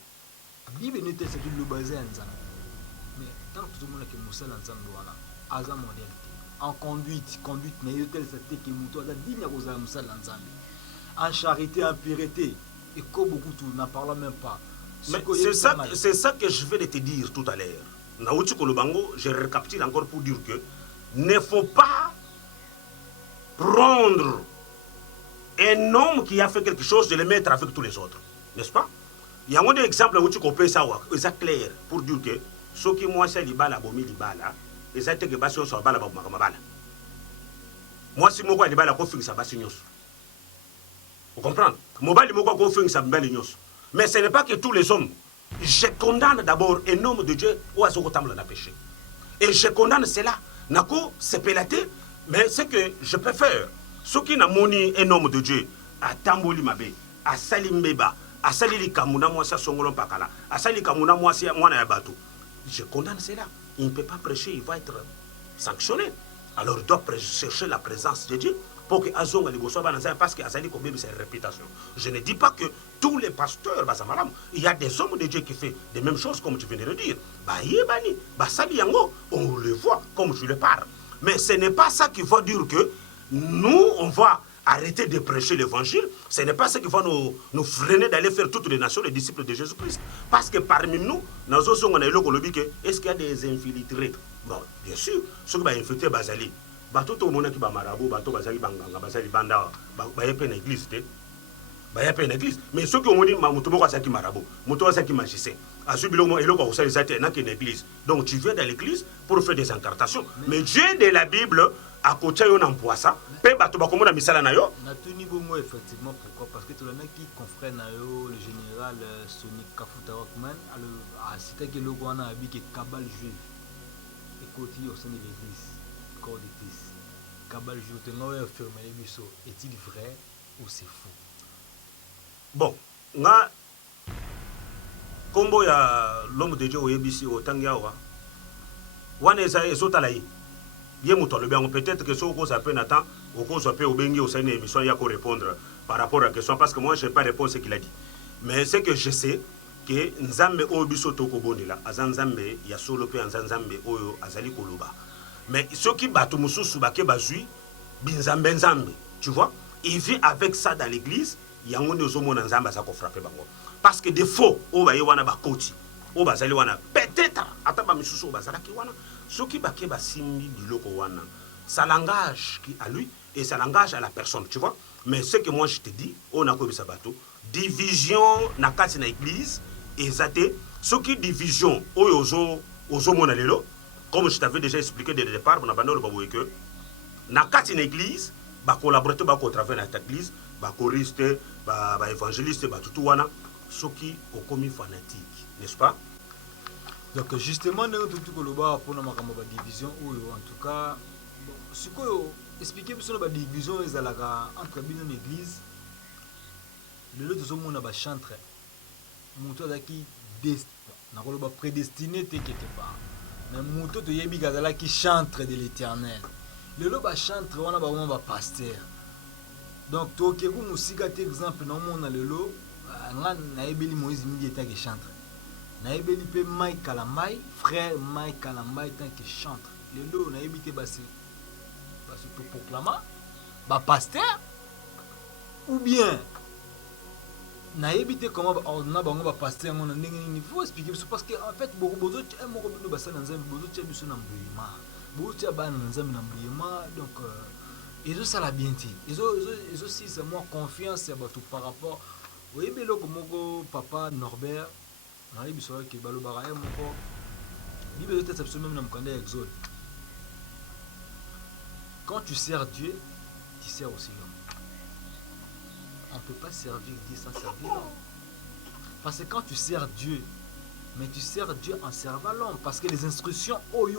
La Bible nous dit que c'est le basé en Zan. Mais tant que tout le monde a Moussa dans Zan, à Zan modèle. En conduite, mais il y a tel que Moussa a dit à Moussa dans Zan. En charité, en pureté. Et comme beaucoup, tout n'en parlons même pas. Mais c'est ça que je vais te dire tout à l'heure. Naouti Kolobango, je récapitule encore pour dire que ne faut pas prendre un homme qui a fait quelque chose de le mettre avec tous les autres. N'est-ce pas? Il y a un exemple où tu peux savoir, c'est clair, pour dire que ceux qui moi c'est libala, bomi libala, et ça été que basio soit bala, bala. Moi si moi libala, ko finir sa basignos. Vous comprenez? Mobile moko ko finir sa balignos. Mais ce n'est pas que tous les hommes. Je condamne d'abord un homme de Dieu ou à ce que tu péché. Et je condamne cela. Nako, c'est pélaté, mais c'est que je préfère. Ceux qui n'ont moni un homme de Dieu, à Tamboli Mabe, à Salim Beba, à Salili Kamuna Moisia Songolon Pakala, à Salili Kamuna Moisia Moana Batou. Je condamne cela. Il ne peut pas prêcher, il va être sanctionné. Alors il doit chercher la présence de Dieu. Pour que Azong parce que Azali Kobé c'est une réputation. Je ne dis pas que tous les pasteurs, il y a des hommes de Dieu qui font les mêmes choses comme tu viens de le dire. On le voit comme je le parle. Mais ce n'est pas ça qui va dire que nous, on va arrêter de prêcher l'évangile. Ce n'est pas ça qui va nous freiner d'aller faire toutes les nations les disciples de Jésus-Christ. Parce que parmi nous, est-ce qu'il y a des infiltrés? Bon, bien sûr, ceux qui vont infiltrer Bazali. Bato to mona ki ba marabout, bato bazali banganga, bazali banda, ba yepe na église te. Ba yepe na église. Mais ceux qui ont dit mutu moko asaki marabout, mutu asaki magicien. Asu biloko eloko osali zate na ki na église. Donc tu viens dans l'église pour faire des incartations. Mais Dieu de la Bible a côté yo na mpoasa, pe bato ba komona misala na yo. Na tuni bongo effectivement pourquoi? Parce que tu l'as qui confrère na yo le général Sonic Kafuta Rockman a cité que le Rwanda a dit que cabale juive. Écoute au sein de l'église. Est-il vrai ou c'est faux? Bon, nga kombo ya l'homme de Dieu au ABC au Tangiawa. Wana eza ezotalayi. Ye muto le bien peut-être que so ko ça peut n'attend au ko ça peut au bengi au sein de émission ya ko répondre par rapport à la question parce que moi je n'ai pas répondu ce qu'il a dit. Mais c'est que je sais que Nzambe o biso to ko bonila azanzambe ya solo pe Nzambe oyo azali koloba. Mais ceux qui battent Moussou Bake Bazui, Binzambe Nzambe, tu vois, il vit avec ça dans l'église, il y a un homme Nzamba qui frappé bango. Parce que des faux, on va y avoir bakoti, on va y avoir peut-être, attends, Moussou Bazala qui wana, ceux qui Bake Basimbi Biloko wana, ça l'engage à lui et ça l'engage à la personne, tu vois. Mais ce que moi je te dis, on a comme ça bateau, division na kati na église, et zate, ceux qui division, ozo monalelo. Comme je t'avais déjà expliqué dès le départ, on a abandonné le que dans une église, bah collaborer bah au travers de cette église, bah choriste, bah évangéliste, bah tout wana, ceux qui ont commis fanatique, n'est-ce pas? Donc justement nous tout koloba pour na makambo ba division oyo en tout cas sikoyo expliquer biso na ba division ezalaka entre bino na église lelo tozomona ba chantre moto azalaki nakoloba prédestiné te quelque part mais moto toyebi kazalaki chantre de l'éternel lelo ba chantre wana bango ba pasteur donc tokeku musika te exemple naomona lelo nga nayebeli Moïse Midi etaki chantre nayebeli mpe Mike Kalambai frère Mike Kalambai tanke chantre lelo nayebi te basi toproclama bapasteur ou bien nayebi te comment ordonna bango bapasteur yango na ndenge nini faut expliquer biso parce que en fait bozotia moko bino basala na nzambe bozotia biso na mbuyema bozotia bana na nzambe na mbuyema donc ezosala bien te ezosisa mwa confiance ya bato par rapport oyebi eloko moko papa Norbert nayebi biso ke balobaka ye moko bible ezotesa biso même na mokanda ya exode. Quand tu sers Dieu, tu sers aussi l'homme. On ne peut pas servir Dieu sans servir l'homme. Parce que quand tu sers Dieu, mais tu sers Dieu en servant l'homme. Parce que les instructions, il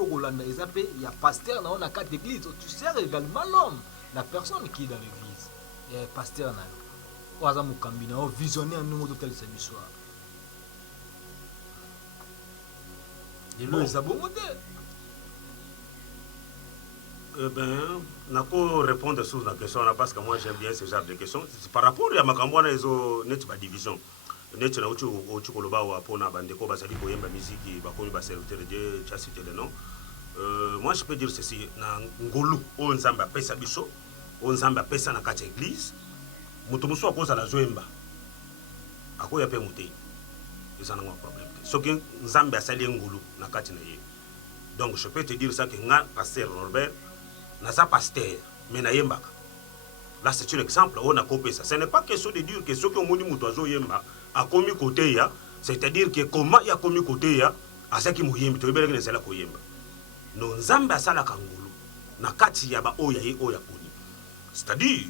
y a pasteur dans la carte d'église. Tu sers également l'homme, la personne qui est dans l'église. Il y a pasteur dans l'église. Visionner un nouveau tel samedi soir. Et là, ils ont je peux répondre sur la question parce que moi j'aime bien ce genre de questions. Par rapport à ma campagne, ils ont une division. Ils ont une musique, moi je peux dire ceci. Ngolu, on zamba pesa biso, on zamba pesa na kati église. Mutumuswa à cause de la zoemba. Ako ya pe muté. Ils en ont un problème. Ce que nzamba a sali ngolu na kati na ye. Donc je peux te dire ça que nga pasteur Norbert Nasa pasteur, mais na yembaka. Là, c'est un exemple, on a copié ça. Ce n'est pas question de dire que ceux qui ont moni moutoiseau yemba a commis côté ya, c'est-à-dire que comment il a commis côté ya, à ce qui mou yemba, tu veux bien que c'est là qu'on yemba. Non, zamba sala kangulu, na kati ya ba oya ye oya koni. C'est-à-dire,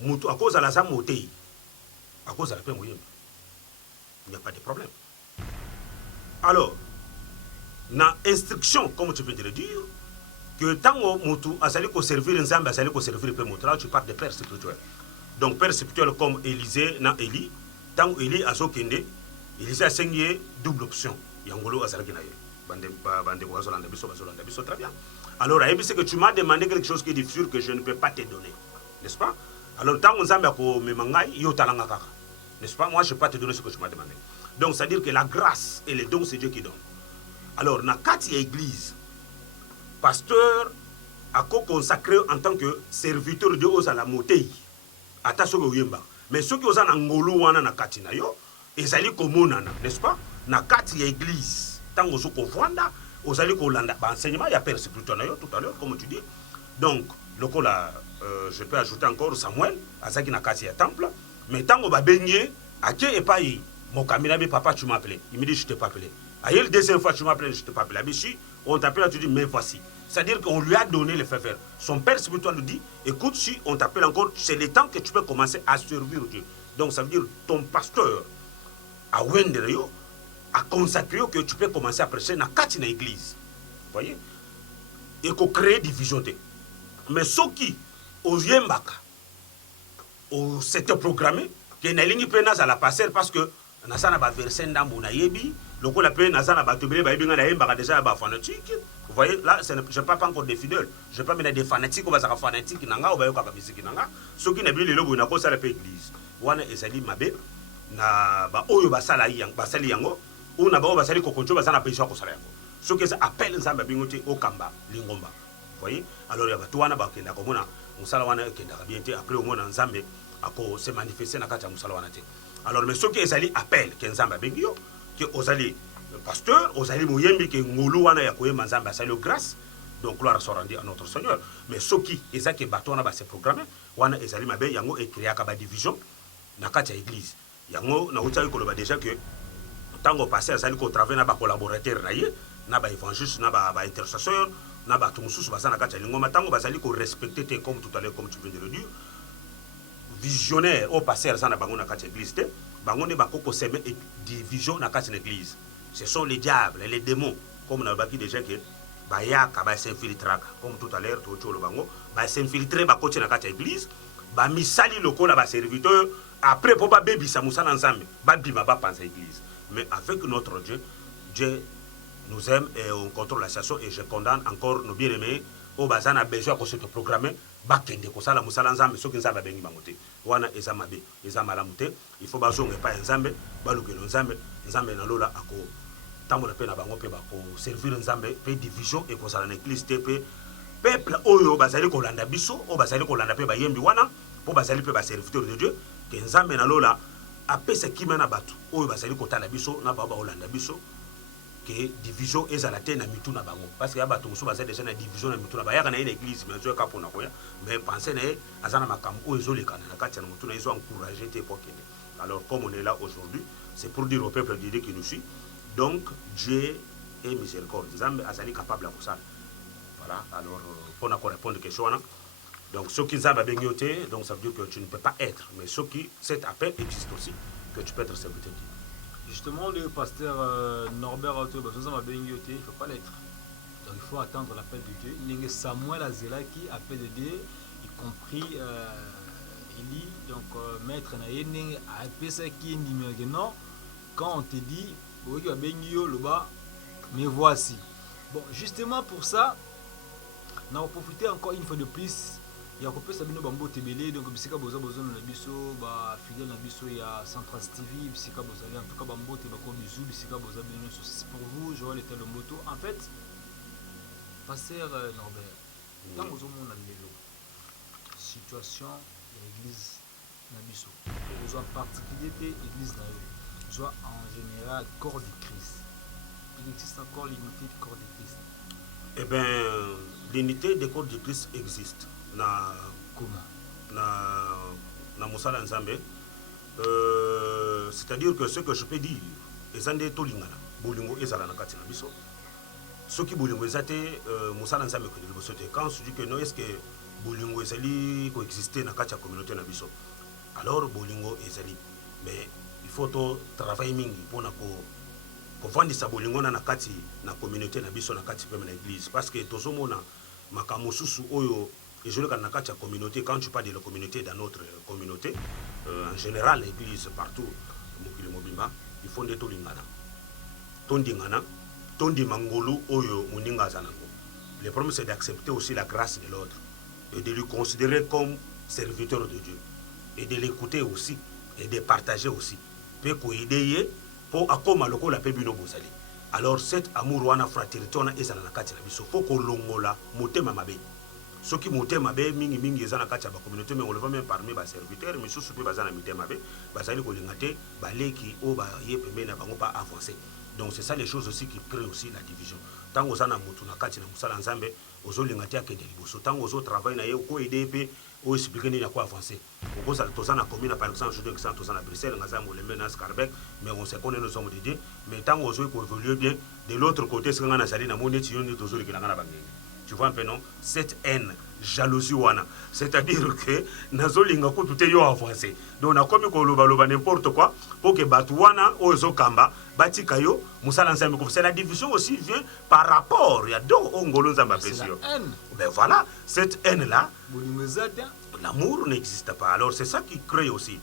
moutou à cause de la zamoté, à cause de la paix yemba. Il n'y a pas de problème. Alors, na instruction, comme tu peux te le dire, que tant que tu as servir Nzambe, tu as servir le Père, tu parles de Père spirituel. Donc, Père spirituel comme Élisée, na Élie, tant que Élie a Zokende, Élisée a signé double option. Yangolo a Zalaki Naye. Très bien. Alors, c'est que tu m'as demandé quelque chose qui est difficile que je ne peux pas te donner. N'est-ce pas? Alors, tant que Nzambe a Memangai, Yotalangaka. N'est-ce pas? Moi, je ne peux pas te donner ce que tu m'as demandé. Donc, c'est-à-dire que la grâce et les dons, c'est Dieu qui donne. Alors, na kati église, pasteur a consacré en tant que serviteur de Dieu aux la motei. Attention yemba. Mais ceux qui ont un ngolo wana na kati na yo, ezali komonana, n'est-ce pas? Na kati église, tango soko vanda, ozali kolanda ba enseignement ya père spirituel na yo tout à l'heure comme tu dis. Donc, lokola je peux ajouter encore Samuel, azaki na kati ya temple, mais tango ba benye, aké epai mokamina be papa tu m'appelais. Il me dit je t'ai pas appelé. Aïe, la deuxième fois, tu m'appelles, je ne t'ai pas appelé. On t'appelle, tu dis, mais voici. C'est-à-dire qu'on lui a donné le faire. Son père spirituel lui dit, écoute, si on t'appelle encore, c'est le temps que tu peux commencer à servir Dieu. Donc, ça veut dire, ton pasteur, à Wendereyo, a consacré que tu peux commencer à prêcher dans la église. Vous voyez? Et qu'on crée division. Mais ceux qui, au Yembaka, c'était programmé, que na lingi pena za la passer parce que nasana ba verset ndambo na yebi loko la pena nasana ba tobele ba yebinga na yemba déjà ba fanatique. Vous voyez là, je parle pas encore des fidèles, je parle même des fanatiques, on va dire fanatiques nanga ou ba yoka musique nanga ceux qui na bi lelo na ko sala pe église wana ezali mabe na ba oyo ba sala yang ba sali yango ou na ba ba sali kokonjo ba sana pe ko sala yango ceux qui appellent nzamba bingote okamba lingomba. Vous voyez alors ya ba tuana ba kenda ko mona musala wana kenda bien te après au mona nzambe ako se manifester na kati ya musala wana te. Alors mais ceux qui ezali appellent que nzamba bengio que osali pasteur osali moyembi que ngolu wana ya koyema nzamba sali grâce donc gloire soit rendue à notre Seigneur. Mais ceux qui ezaki batona ba se programmer wana ezali mabe yango e créer ka ba division na kati ya église yango na utali ko ba déjà que tango passer ezali ko travailler na ba collaborateur na ye na ba évangéliste na ba intercesseur na ba tumususu basana kati ya lingoma tango basali ko respecter comme tout à l'heure comme tu viens de le dire visionnaire au passer ça na bango na kati église te bango ne bakoko seme division na kati l'église ce sont les diables et les démons comme na baki déjà que bayaka ba s'infiltraka comme tout à l'heure tout le bango ba s'infiltrer ba côté na kati église ba misali lokola ba serviteur après pour ba baby sa musala ensemble ba bima ba penser église mais avec notre Dieu nous aime et on contrôle la situation et je condamne encore nos bien-aimés au bazana besoin ko se programmer ba kende ko sala musala ensemble soki nzamba bengi bangote wana eza mabe eza malamu te il faut bazonga pa nzambe balukelo nzambe na lola ako tambola pe na bango pe ba ko servir nzambe pe division et ko sala na église te pe peuple oyo bazali ko landa biso o bazali ko landa pe ba yembi wana po bazali pe ba serviteur de Dieu que nzambe na lola apesa kimana batu oyo bazali ko tala biso na baba olanda biso que division ezala te na mitu na bango parce que ya bato mosusu baza déjà na division na mitu na bayaka na ye na église mais azoyaka mpona koya mais pensé na ye aza na makambo oyo ezolekana na kati ya na motu na ye ezo encouragé te po kende. Alors comme on est là aujourd'hui c'est pour dire au peuple de Dieu qui nous suit donc Dieu est miséricorde nzambe azali capable ya kosala voilà. Alors mpona korépondre question wana donc ceux qui nzambe abengi yo te donc ça veut dire que tu ne peux pas être mais ceux qui cet appel existe aussi que tu peux être serviteur de Dieu. Justement, le pasteur Norbert Auto, il ne faut pas l'être. Donc il faut attendre l'appel de Dieu. Il y a Samuel Azelaki, appel de Dieu, y compris Élie, donc maître Naïne, appel ça qui est numéro non. Quand on te dit, oui, tu as le bas, mais voici. Bon, justement pour ça, on va profiter encore une fois de plus. Il y a coupé Sabino Bambo Tebele, donc Bissika Boza Bozo na biso, ba fidèle na biso il y a Central TV, Bissika Boza en tout cas Bambo Tebako bisou, Bissika Boza Bino c'est pour vous, Joël était le moto. En fait, pasteur Norbert, tant aux hommes na lelo, situation de l'église na biso, en particulier l'église na yo, soit en général corps du Christ. Il existe encore l'unité du corps du Christ. Eh bien, l'unité du corps du Christ existe. Na musala nzambe c'est-à-dire que ce que je peux dire ezande to lingana bolingo ezala na kati na biso soki bolingo ezate musala nzambe ko liboso te quand je dis que non est-ce que bolingo ezali ko exister na kati ya communauté na biso alors bolingo ezali mais il faut to travailler mingi pona ko fandisa bolingo na kati na communauté na biso na kati pe na église parce que tozomona makambo susu oyo. Et je le dis dans la communauté, quand tu parles de la communauté dans notre communauté, en général, l'église partout, il faut des tolingana. Tondingana, tondimangolo, oyo, muninga zanango. Le problème, c'est d'accepter aussi la grâce de l'autre et de le considérer comme serviteur de Dieu et de l'écouter aussi et de partager aussi. Peut aider pour accompagner le la pebino bozali. Alors, cet amour, wana fraternité, on a ezala na kati na biso. Faut que longola, motema mabe. Ceux qui montent ma bé, mingi ezana katia ba communauté, mais on le voit même parmi les serviteurs, mais sous souper bazana mité ma bé, bazali ko lingate, baleki o ba yepembe na bango pas avancer. Donc c'est ça les choses aussi qui créent aussi la division. Tant aux ana mutu na katia na musala nzambe, ozo lingate akende liboso, tant ozo travail na ye ko aider pe o expliquer ni na quoi avancer. Au cause tozana commune par exemple, je dis que ça tozana Bruxelles, ngaza mo lembe na Scarbeck, mais on sait qu'on est nos hommes de Dieu, mais tant ozo ko évoluer bien de l'autre côté ce ngana sali na moneti yoni tozo likana na bangi. Tu vois un peu non cette haine jalousie wana c'est-à-dire que nazolinga ko tout yo avancer donc na komi ko loba n'importe quoi pour que batwana ozo kamba batika yo musala nzambe ko c'est la division aussi vient par rapport il y a donc ongolo nzamba pesio ben voilà cette haine là l'amour n'existe pas alors c'est ça qui crée aussi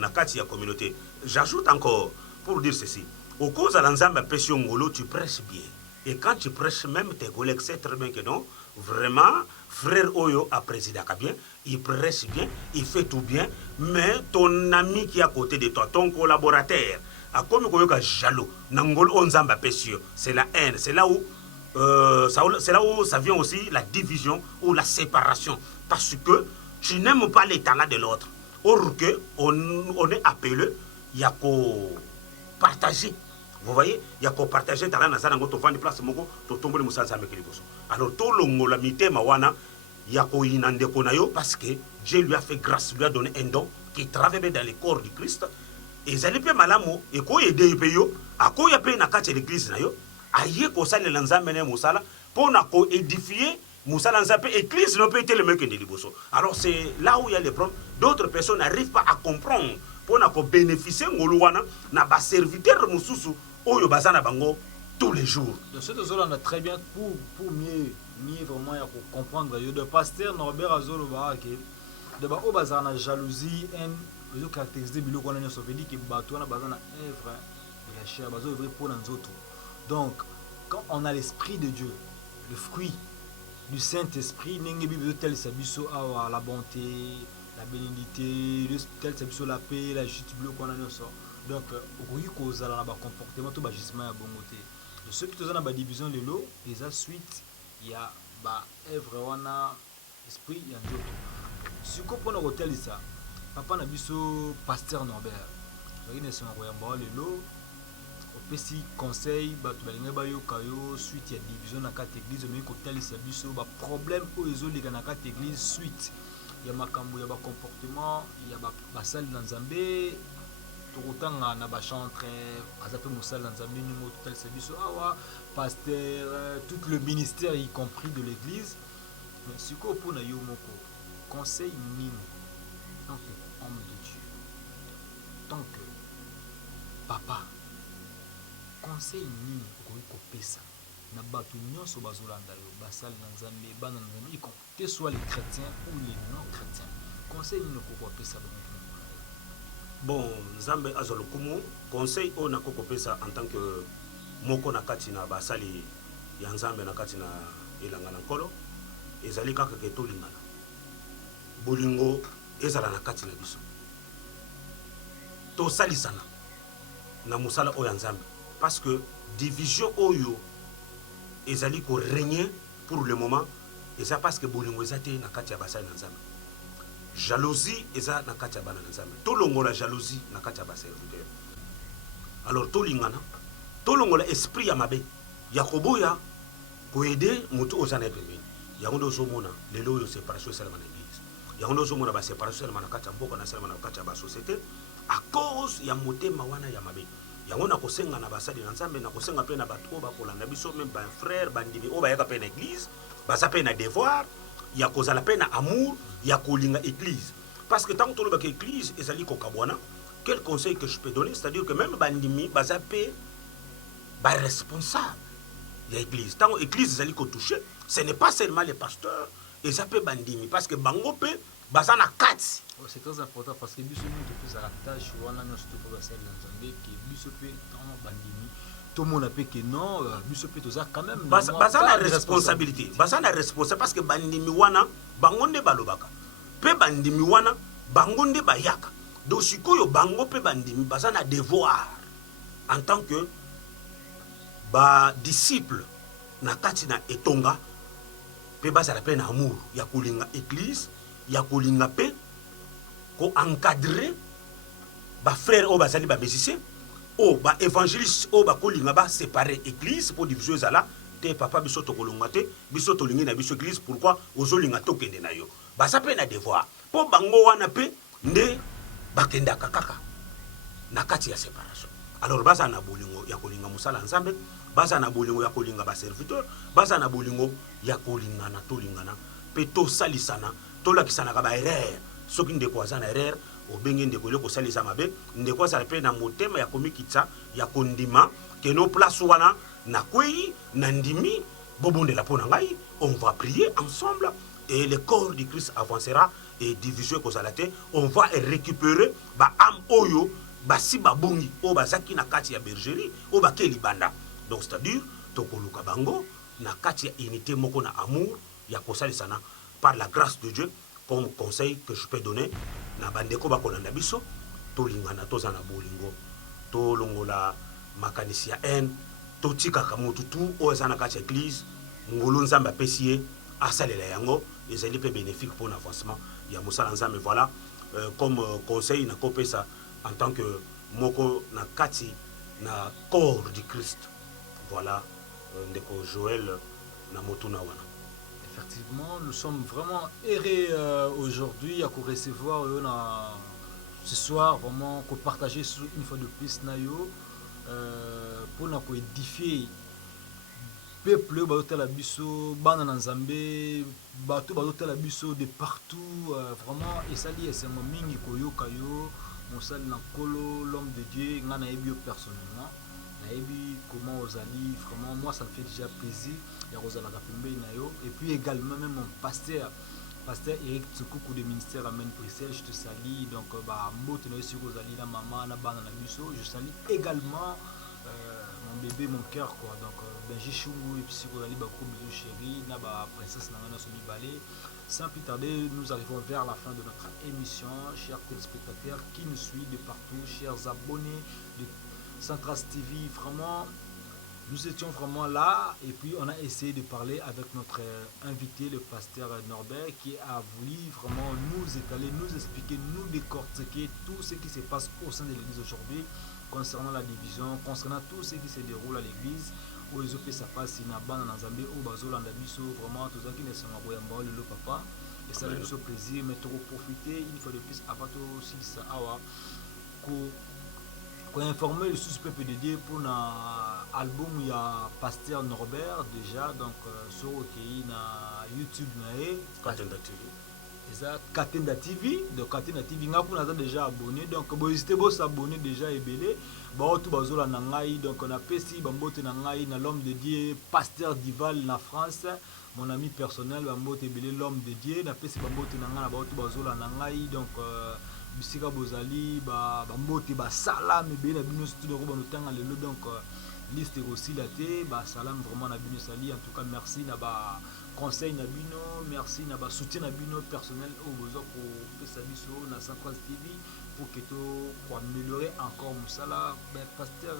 na kati ya communauté. J'ajoute encore pour dire ceci au cause à nzamba pesio ngolo tu prêches bien. Et quand tu prêches, même tes collègues, c'est très bien que non. Vraiment, frère Oyo a présidé bien, il prêche bien, il fait tout bien. Mais ton ami qui est à côté de toi, ton collaborateur, a comme Oyo jaloux, Nangol Onzamba Pessio, c'est la haine. C'est là où ça vient aussi la division ou la séparation. Parce que tu n'aimes pas l'état de l'autre. Or que on est appelé, il y a qu'au partager. Vous voyez, il y a qu'au partager dans la zone où tu place moko, tu tombes le moussa avec les bosses. Alors tout le monde la mité mawana, il y a qu'au inande konayo parce que Dieu lui a fait grâce, lui a donné un don qui travaille dans le corps du Christ. Et ça lui fait malamo et quoi aider payo, à quoi y a payé na kache l'église na yo, aïe ko sale l'enzambe ne moussala pour na ko édifier moussala nzambe église ne peut être le mec de liboso. Alors c'est là où il y a les problèmes. D'autres personnes n'arrivent pas à comprendre pour na ko bénéficier ngoluwana na ba serviteur mususu oyo bazana bango tous les jours. De ce que on a très bien pour mieux vraiment comprendre le pasteur Norbert Azolo Barake de ba bazana jalousie haine les caractéristiques bilo qu'on a sauvé dit que bato na bazana œuvre ya cher bazo œuvre pour les autres. Donc quand on a l'esprit de Dieu, le fruit du Saint-Esprit, n'engue bible tel sabiso à la bonté, la bénédiction, tel sabiso la paix, la justice bilo qu'on a sort. Donc oui cause à la comportement tout bagissement à bon côté. De ceux qui ont la division de l'eau, et ça suite il y a ba œuvre wana esprit ya nzoto. Si ko pona hotel ça, papa na biso pasteur Norbert. Il ne sont rien ba le lot. Au pesi conseil ba to balinga ba yo kayo suite ya division na carte église mais ko talisa biso ba problème o ezolika na carte église suite ya makambo ya ba comportement ya ba salle dans Nzambe. Tokotanga na ba chantre azape musala na Nzambe ningo total service awa pasteur tout le ministère y compris de l'église mais siko pona yo moko conseil nini tant que homme de Dieu tant que papa conseil nini okoki kopesa na bato nyonso bazolanda yo basali na Nzambe bana na Nzambe y compris soit les chrétiens ou les non chrétiens conseil nini okoki kopesa bango. Bon, Nzambe azolokumu conseil o na koko pesa en tant que moko na kati na basali ya Nzambe na kati na elanga na nkolo ezali kaka ke tolingana bolingo ezala na kati na biso to salisana na musala o ya Nzambe parce que division oyo ezali ko régner pour le moment et ça parce que bolingo ezate na kati ya basali na Nzambe. Jalousie eza na kati ya bana na Nzambe. Tolongola jalousie na kati ya ba serviteur. Alors tolingana, tolongola esprit ya mabe. Ya koboya ko aider mutu ozana pembeni. Ya ngondo zomona lelo yo séparation seulement na église. Ya ngondo zomona ba séparation seulement na kati ya mboka na seulement na kati ya ba société à cause ya motema wana ya mabe. Ya ngona kosenga na basali na Nzambe na kosenga pe na bato ba kolanda biso même ba frère bandimi o ba yaka pe na église, ba sa pe na devoir. Il y a cause à la peine amour, il y a colinga église. Parce que tant que tu as l'église, et ça dit quel conseil que je peux donner, c'est-à-dire que même bandimi, bazapé, ba responsable de l'église. Tant que l'église est touchée, ce n'est pas seulement les pasteurs, et ça peut bandimi, parce que bangope, bazana katsi. C'est très important parce que biso nous fait sa tâche, wana nous surtout pour celle dans Zambie, que biso peut tant bandimi. Tout le monde a que non, biso peut ça quand même. Bazana responsabilité, bazana responsable parce que bandimi wana bangonde balobaka. Pe bandimi wana bangonde bayaka. Donc sikoyo bango pe bandimi bazana devoir en tant que ba disciple na kati na etonga pe bazala pe na amour ya kolinga église ya kolinga pe ko encadrer ba frère o bazali ba musicien o ba évangéliste o ba kolinga ba séparer église pour diviser zala te papa biso to kolonga te biso to lingi na biso église pourquoi ozolinga to kende na yo ba sa pe na devoir po bango wana pe nde bakenda kaka na kati ya séparation. Alors baza na bolingo ya kolinga musala Nzambe, baza na bolingo ya kolinga ba serviteur, baza na bolingo ya kolinga na tolingana pe to salisana to lakisana ka ba erreur soki ndeko azana erreur obenge ndeko le ko salisa mabe ndeko azala pe na motema ya komikitsa ya kondima ke no place wana na kwei na ndimi bobondela pona ngai on va prier ensemble et le corps du Christ avancera et division kozalate on va récupérer ba am oyo basi babongi o bazaki na kati ya bergerie o bakeli banda. Donc c'est-à-dire tokoluka bango na kati ya unité moko na amour ya kosalisana par la grâce de Dieu comme conseil que je peux donner na bandeko bakolanda biso tolingana tozana bolingo tolongola makanisi ya haine totikaka mutu tu o ezana kati ya église ngolo Nzambe apesi ye asalela yango ezali pe bénéfique pour l'avancement ya mosala Nzambe. Voilà comme conseil na kopesa en tant que moko na kati na corps du Christ. Voilà ndeko Joël na motuna wana. Effectivement, nous sommes vraiment heureux aujourd'hui à recevoir ce soir vraiment qu'on partager une fois de plus nayo pour nous édifier peuple bato la biso bana na Nzambe bato bato la biso de partout vraiment et ça lié c'est mon mingi koyoka yo mon sal na kolo l'homme de Dieu ngana ebio personnellement nayebi comment ozali vraiment moi ça me fait déjà plaisir ya kozalaka pembeni na yo et puis également même mon pasteur Eric Tsukoukou de ministère Amen Bruxelles, je te salue. Donc, mbote na sur ozali na maman na bana na biso, je salue également mon bébé, mon cœur quoi. Donc, Benji Chungu et puis sur ozali ba gros bisous chérie, na ba princesse Nangana Somi Balé. Sans plus tarder, nous arrivons vers la fin de notre émission, chers téléspectateurs qui nous suivent de partout, chers abonnés de Centras TV, vraiment. Nous étions vraiment là et puis on a essayé de parler avec notre invité, le pasteur Norbert, qui a voulu vraiment nous étaler, nous expliquer, nous décortiquer tout ce qui se passe au sein de l'église aujourd'hui concernant la division, concernant tout ce qui se déroule à l'église. Où ils ont fait ça passe, il y a dans Zambie, au Bazola, vraiment tout ça qui ne sont pas le papa. Et ça nous fait plaisir, mais trop profiter, il faut de plus avant tout aussi ça. Pour informer le sous-peuple de Dieu pour l'album il y a Pasteur Norbert déjà donc sur na YouTube nae Katenda TV. Ça Katenda TV donc Katenda TV nga pour déjà abonné donc bon hésitez pas s'abonner déjà et belé ba tout bazola na ngai donc on a pesi bambote na ngai na l'homme de Dieu Pasteur Dival na France mon ami personnel bambote belé l'homme de Dieu na pesi bambote na ngai na ba tout bazola na ngai donc bisika bozali bambote basalam ebele na bino studio ko banotanga lelo donc liste aussi la té salam vraiment na bino sali en tout cas merci na ba conseil na bino merci na ba soutien na bino personnel au besoin pour pesa biso na Centras TV pour que pour améliorer encore musala pasteur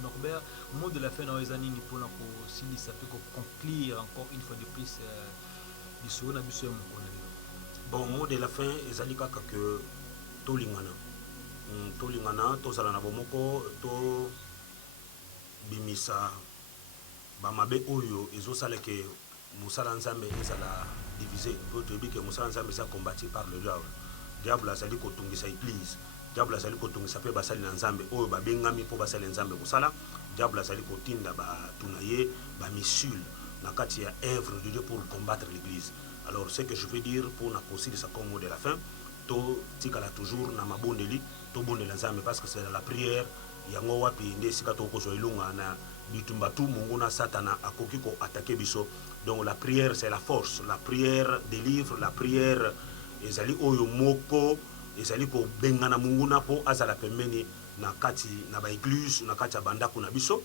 Norbert mot de la fin na ezani ni pona ko sili ça peut conclure encore une fois de plus biso na biso ya mokona. Bon, mot de la fin, ezali kaka que tolingana. Tolingana, tozala na bomoko, to bimisa bamabe oyo ezosala ke musala nzambe ezala divisé. To toyebi ke musala nzambe eza combattu par le diable. Diable azali kotungisa église. Diable azali kotungisa pe basali na nzambe oyo babengami po basali nzambe kosala. Diable azali kotinda batuna ye ba missile na kati ya œuvre de Dieu pour combattre l'église. Alors, ce que je veux dire pour la possible, c'est comme mot de la fin, to tikala toujours na mabondeli, to bondeli nzambe parce que c'est la prière, yango wapi nde sika to kozo ilunga na bitumbatu munguna satana akoki ko attaquer biso. Donc la prière c'est la force, la prière délivre, la prière ezali oyo moko ezali ko bengana munguna po azala pembeni na kati na ba église na kati ya bandako na biso,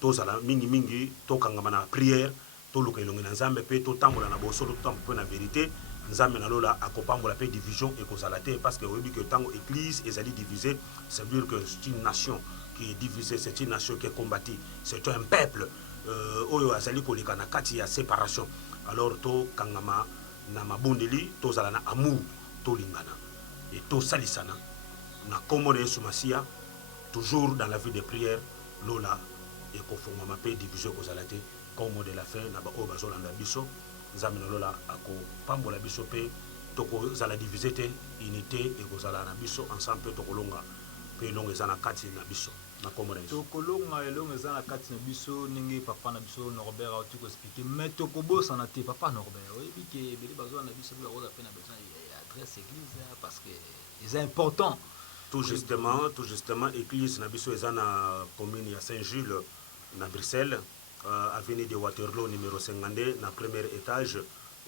to zala mingi to kangama na prière. To luka ilongi na nzambe pe to tambola na bosolo to tambola na vérité nzambe na lola akopambola pe division et kozala te parce que oyebi que tango église ezali divisée ça veut dire que c'est une nation qui est divisée, c'est une nation qui est combattue, c'est un peuple oyo azali koleka na kati ya séparation. Alors to kangama na mabondeli to zala na amour to lingana et to salisana na kombo na Yesu Masia toujours dans la vie de prière lola et konfongama pe division kozala te. Comme de la fin na ba o bazolanda biso nzambe na lola ako pambola biso pe toko zala diviser te unité et kozala na biso ensemble pe tokolonga pe longa ezana kati na biso na komona biso tokolonga elonga ezana kati na biso ninge papa na biso Norbert a tout expliqué mais tokobosa na te papa Norbert oyebi ke bele bazolanda biso bila roza pe na besoin adresse église parce que c'est important tout justement église na biso ezana commune ya Saint-Jules na Bruxelles avenue de Waterloo numéro 52 na premier étage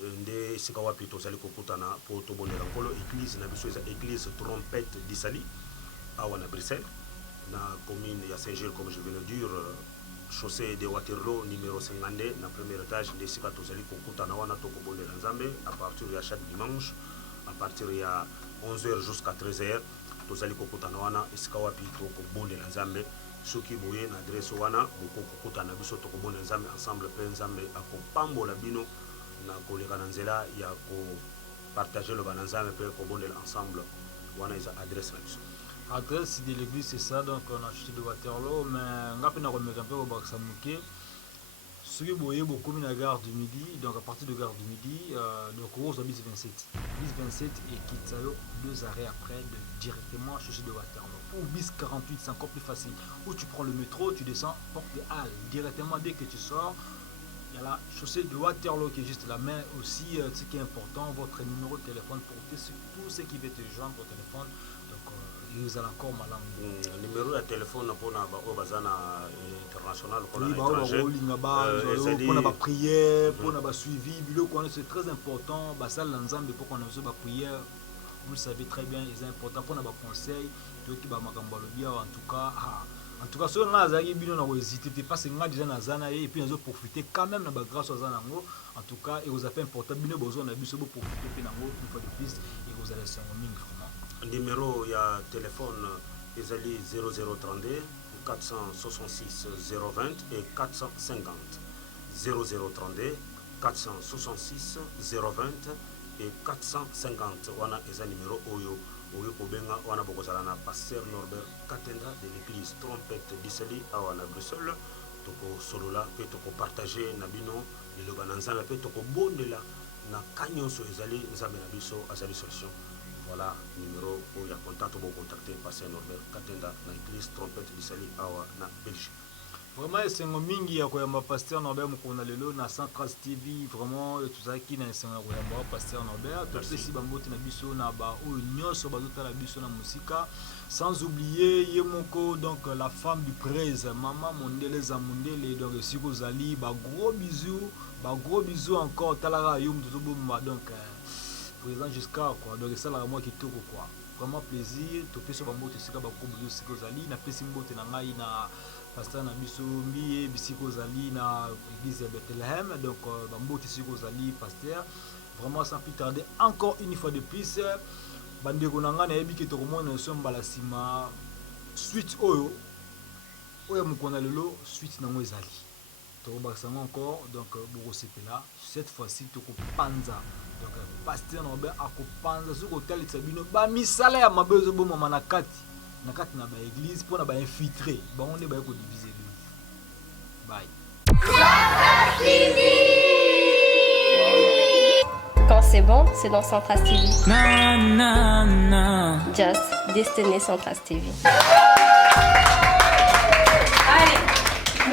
nde sika wapi tozali kokutana po tobondela nkolo église na biso eza église trompette d'Isali awa na Bruxelles na commune ya Saint-Gilles comme je viens de dire chaussée de Waterloo numéro 52 na premier étage nde sika tozali kokutana wana tokobondela nzambe à partir ya chaque dimanche à partir ya 11h jusqu'à 13h tozali kokutana wana esika wapi tokobondela nzambe soki boye na adresse wana bokokutana biso tokobona nzambe ensemble pe nzambe akopambola bino na koleka na nzela ya ko partager le banzambe pe kobondela ensemble wana eza adresse na biso. Adresse de l'église c'est ça donc on a acheté de Waterloo mais ngapi na remettre un peu au Baksa Muke soki boye bokomi na gare du Midi donc à partir de gare du Midi donc au bis 27 et Kitsayo 2 arrêts après directement chercher de Waterloo. Ou bis 48 c'est encore plus facile où tu prends le métro tu descends porte des Halles directement dès que tu sors il y a la chaussée de Waterloo qui est juste là mais aussi ce qui est important votre numéro de téléphone pour tout ce qui veut te joindre au téléphone donc ils ont encore malin. Numéro de téléphone pour au bazana international pour oui, la prière, pour la suivi, c'est très important. Ça l'ensemble pour qu'on ait la prière. Vous le savez très bien, c'est important pour nos conseils. En tout cas, si on a hésité, parce que nous déjà et puis nous profiter quand même de la grâce aux Zanango. En tout cas, et vous avez important, nous avons besoin de profiter une fois de plus et vous allez vraiment. Numéro, il y a téléphone, ils allaient 0032 466 020 et 450. 0032 466 020 et 450. On a un numéro Oyo. Oyo Kobenga, on a beaucoup de pasteur Norbert Katenda de l'église Trompette d'Issali à Bruxelles. Toko solola, peut toko partager nabino, le lobananza, peut toko bondela, na kanyon so ezali, nzambe nabiso, azali solution. Voilà, numéro où il y a contact pour contacter pasteur Norbert Katenda na l'église Trompette d'Issali à Belgique. Vraiment, c'est un mingi ya koyamba pasteur Norbert mukona lelo na Central TV. Vraiment, tout ça qui na c'est un koyamba pasteur Norbert. Tout ceci bamboti na biso na ba o nyoso bazota la biso na musika. Sans oublier Yemoko, donc la femme du prêtre, maman Mondele Zamundele, donc Siko Zali, ba gros bisous encore Talara Yum Tobomba, donc présent jusqu'à quoi. Donc ça là moi qui toko quoi. Vraiment plaisir. Topé sur bamboti sika ba gros bisous Siko Zali na pesi mbote na ngai na pasteur na biso mbiye bisiko zali na église de Bethlehem, donc bamboti siko zali pasteur. Vraiment sans plus tarder, encore une fois de plus bandeko na nga na yebi ke tokomona so mbala sima suite oyo mukona lelo suite nango ezali tokobakisa ngo encore, donc bokosepela cette fois-ci tokopanza, donc pasteur Norbert akopanza soki otalisa bino bamisala ya mabe ezobomama na kati na ba église pour na ba infiltrer ba on est ba ko diviser deux. Bye. Quand c'est bon, c'est dans Centras TV. Just Destiny Centras TV.